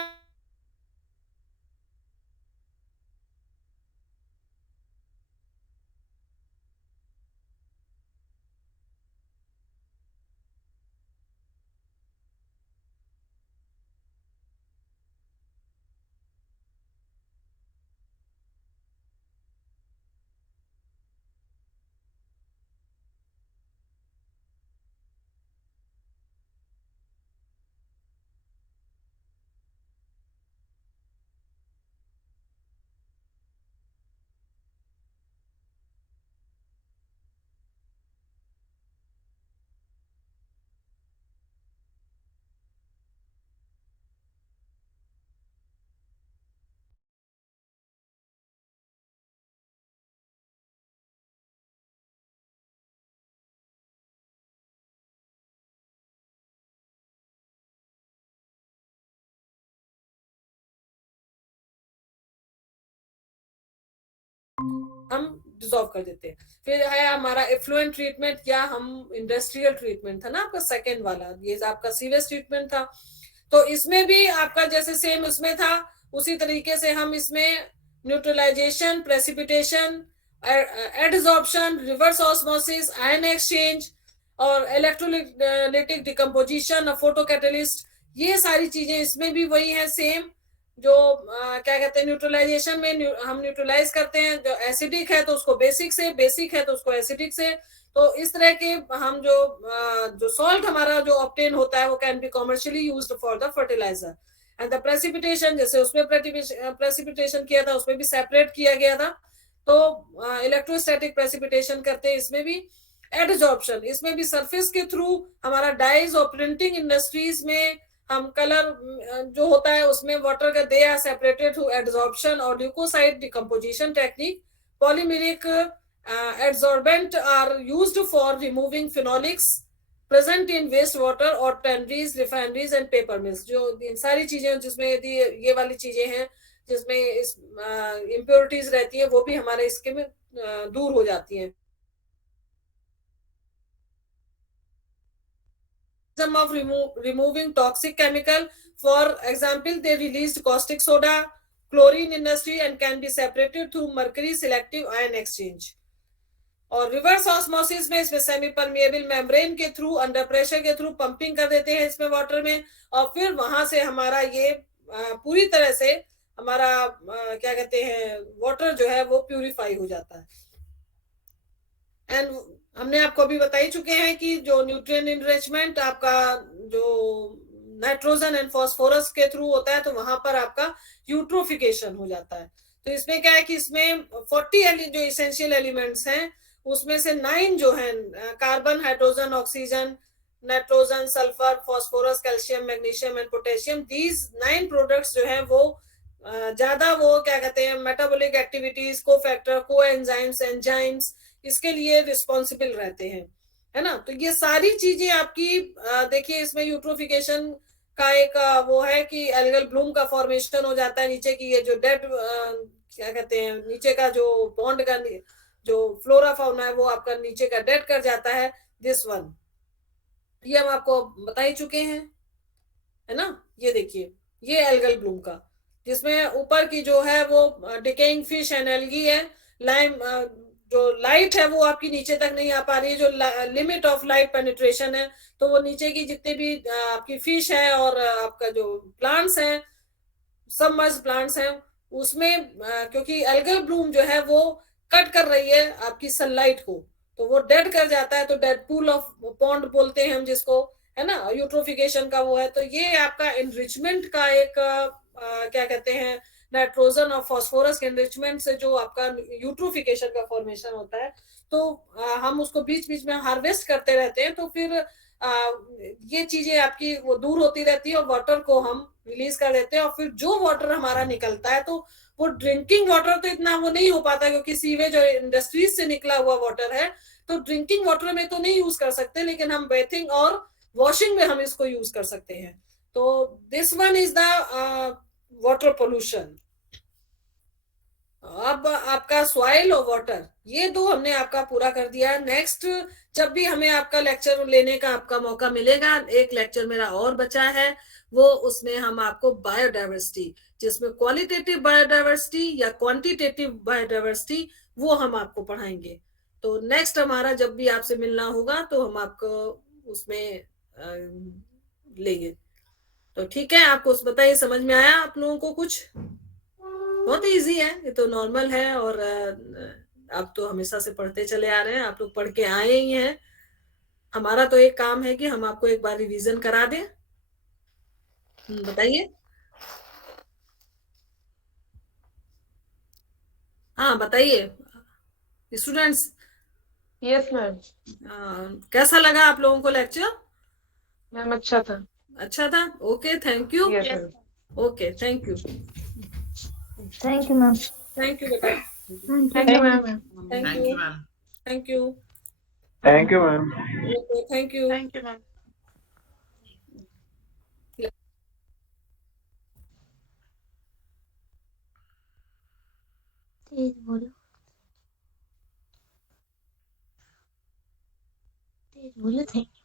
हम डिसॉल्व कर देते हैं। फिर है हमारा एफ्लुएंट ट्रीटमेंट, या हम इंडस्ट्रियल ट्रीटमेंट था ना आपका सेकेंड वाला, ये आपका सीवेज ट्रीटमेंट था। तो इसमें भी आपका जैसे सेम उसमें था, उसी तरीके से हम इसमें neutralisation, precipitation, adsorption, reverse osmosis, ion exchange और इलेक्ट्रोलिटिक डिकम्पोजिशन, फोटो कैटलिस्ट, ये सारी चीजें इसमें भी वही है सेम। जो क्या कहते हैं, न्यूट्रलाइजेशन में हम न्यूट्रलाइज करते हैं, जो एसिडिक है तो उसको बेसिक से, बेसिक है तो उसको एसिडिक से। तो इस तरह के हम जो सॉल्ट हमारा जो ऑब्टेन होता है वो can be commercially used for the fertiliser. And the precipitation, जैसे उसमें प्रेसिपिटेशन किया था उसमें भी सेपरेट किया गया था। तो इलेक्ट्रोस्टैटिक प्रेसिपिटेशन करते हैं इसमें भी। एडसॉर्प्शन, इसमें भी सरफेस के थ्रू हमारा डाइज और प्रिंटिंग इंडस्ट्रीज में हम कलर जो होता है उसमें वाटर का they are separated through adsorption और leucoside decomposition technique. Polymeric adsorbent are used for removing phenolics present in waste water और tanneries, refineries and paper mills. जो इन सारी चीजें जिसमें यदि ये वाली चीजें हैं जिसमें इस इम्प्योरिटीज रहती है, वो भी हमारे इसके में दूर हो जाती हैं। of removing toxic chemical, for example they released caustic soda, chlorine industry and can be separated through mercury selective ion exchange। और रिवर्स ऑस्मोसिस में इसमें सेमी परमिएबल मेम्ब्रेन के थ्रू, अंडर प्रेशर के थ्रू पंपिंग कर देते हैं इसमें water में, और फिर वहां से हमारा ये पूरी तरह से हमारा क्या कहते हैं वाटर जो है वो प्यूरिफाई हो जाता है। एंड हमने आपको अभी बता ही चुके हैं कि जो न्यूट्रिएंट इनरिचमेंट आपका जो नाइट्रोजन एंड फास्फोरस के थ्रू होता है, तो वहां पर आपका यूट्रोफिकेशन हो जाता है। तो इसमें क्या है कि इसमें 40 जो इसेंशियल एलिमेंट्स हैं उसमें से 9 जो हैं, carbon, hydrogen, oxygen, nitrogen, sulphur, phosphorus, calcium, magnesium and potassium, these 9 products जो हैं वो ज्यादा वो क्या कहते हैं metabolic activities, cofactor, coenzymes, enzymes इसके लिए रिस्पॉन्सिबल रहते हैं, है ना। तो ये सारी चीजें आपकी देखिए इसमें यूट्रोफिकेशन का एक वो है कि एल्गल ब्लूम का फॉर्मेशन हो जाता है, नीचे की ये जो डेड क्या कहते हैं नीचे का जो बॉन्ड का जो फ्लोरा फाउना है वो आपका नीचे का डेड कर जाता है, दिस वन, ये हम आपको बता ही चुके हैं, है ना। ये देखिए ये एल्गल ब्लूम का, जिसमें ऊपर की जो है वो डिकेइंग फिश एंड एल्गी है, लाइम जो लाइट है वो आपकी नीचे तक नहीं आ पा रही है, जो लिमिट ऑफ लाइट पेनिट्रेशन है, तो वो नीचे की जितने भी आपकी फिश है और आपका जो प्लांट्स हैं, सबमर्ज प्लांट्स हैं, उसमें क्योंकि एल्गल ब्लूम जो है वो कट कर रही है आपकी सनलाइट को, तो वो डेड कर जाता है, तो डेड पूल ऑफ पॉन्ड बोलते हैं हम जिसको, है ना, यूट्रोफिकेशन का वो है। तो ये आपका एनरिचमेंट का एक क्या कहते हैं, नाइट्रोजन और फास्फोरस के एनरिचमेंट से जो आपका यूट्रोफिकेशन का फॉर्मेशन होता है, तो हम उसको बीच बीच में हार्वेस्ट करते रहते हैं, तो फिर ये चीजें आपकी वो दूर होती रहती है और वाटर को हम रिलीज कर देते हैं, और फिर जो वाटर हमारा निकलता है, तो वो ड्रिंकिंग वाटर तो इतना वो नहीं हो पाता, क्योंकि सीवेज और इंडस्ट्रीज से निकला हुआ वाटर है, तो ड्रिंकिंग वाटर में तो नहीं यूज कर सकते, लेकिन हम बेथिंग और वॉशिंग में हम इसको यूज कर सकते हैं। तो this one is the water pollution. अब आपका सॉइल और वाटर, ये दो हमने आपका पूरा कर दिया। नेक्स्ट जब भी हमें आपका लेक्चर लेने का आपका मौका मिलेगा, एक लेक्चर मेरा और बचा है, वो उसमें हम आपको बायोडाइवर्सिटी, जिसमें क्वालिटेटिव बायोडाइवर्सिटी या क्वांटिटेटिव बायोडाइवर्सिटी, वो हम आपको पढ़ाएंगे। तो नेक्स्ट हमारा जब भी आपसे मिलना होगा तो हम आपको उसमें लेंगे। तो ठीक है, आपको बताइए समझ में आया आप लोगों को? कुछ बहुत इजी है, ये तो नॉर्मल है, और आप तो हमेशा से पढ़ते चले आ रहे हैं, आप लोग पढ़ के आए ही हैं। हमारा तो एक काम है कि हम आपको एक बार रिवीजन करा दें। बताइए। हाँ बताइए स्टूडेंट्स। Yes ma'am. कैसा लगा आप लोगों को लेक्चर? मैम अच्छा था। अच्छा था, okay, thank you. Yes ma'am. Okay, thank you. Thank you ma'am. Thank you बेटा। Thank you ma'am. Thank you ma'am. Thank you. Thank you ma'am. Okay, thank you. Thank you ma'am. तेज बोलो, तेज बोलो, thank you.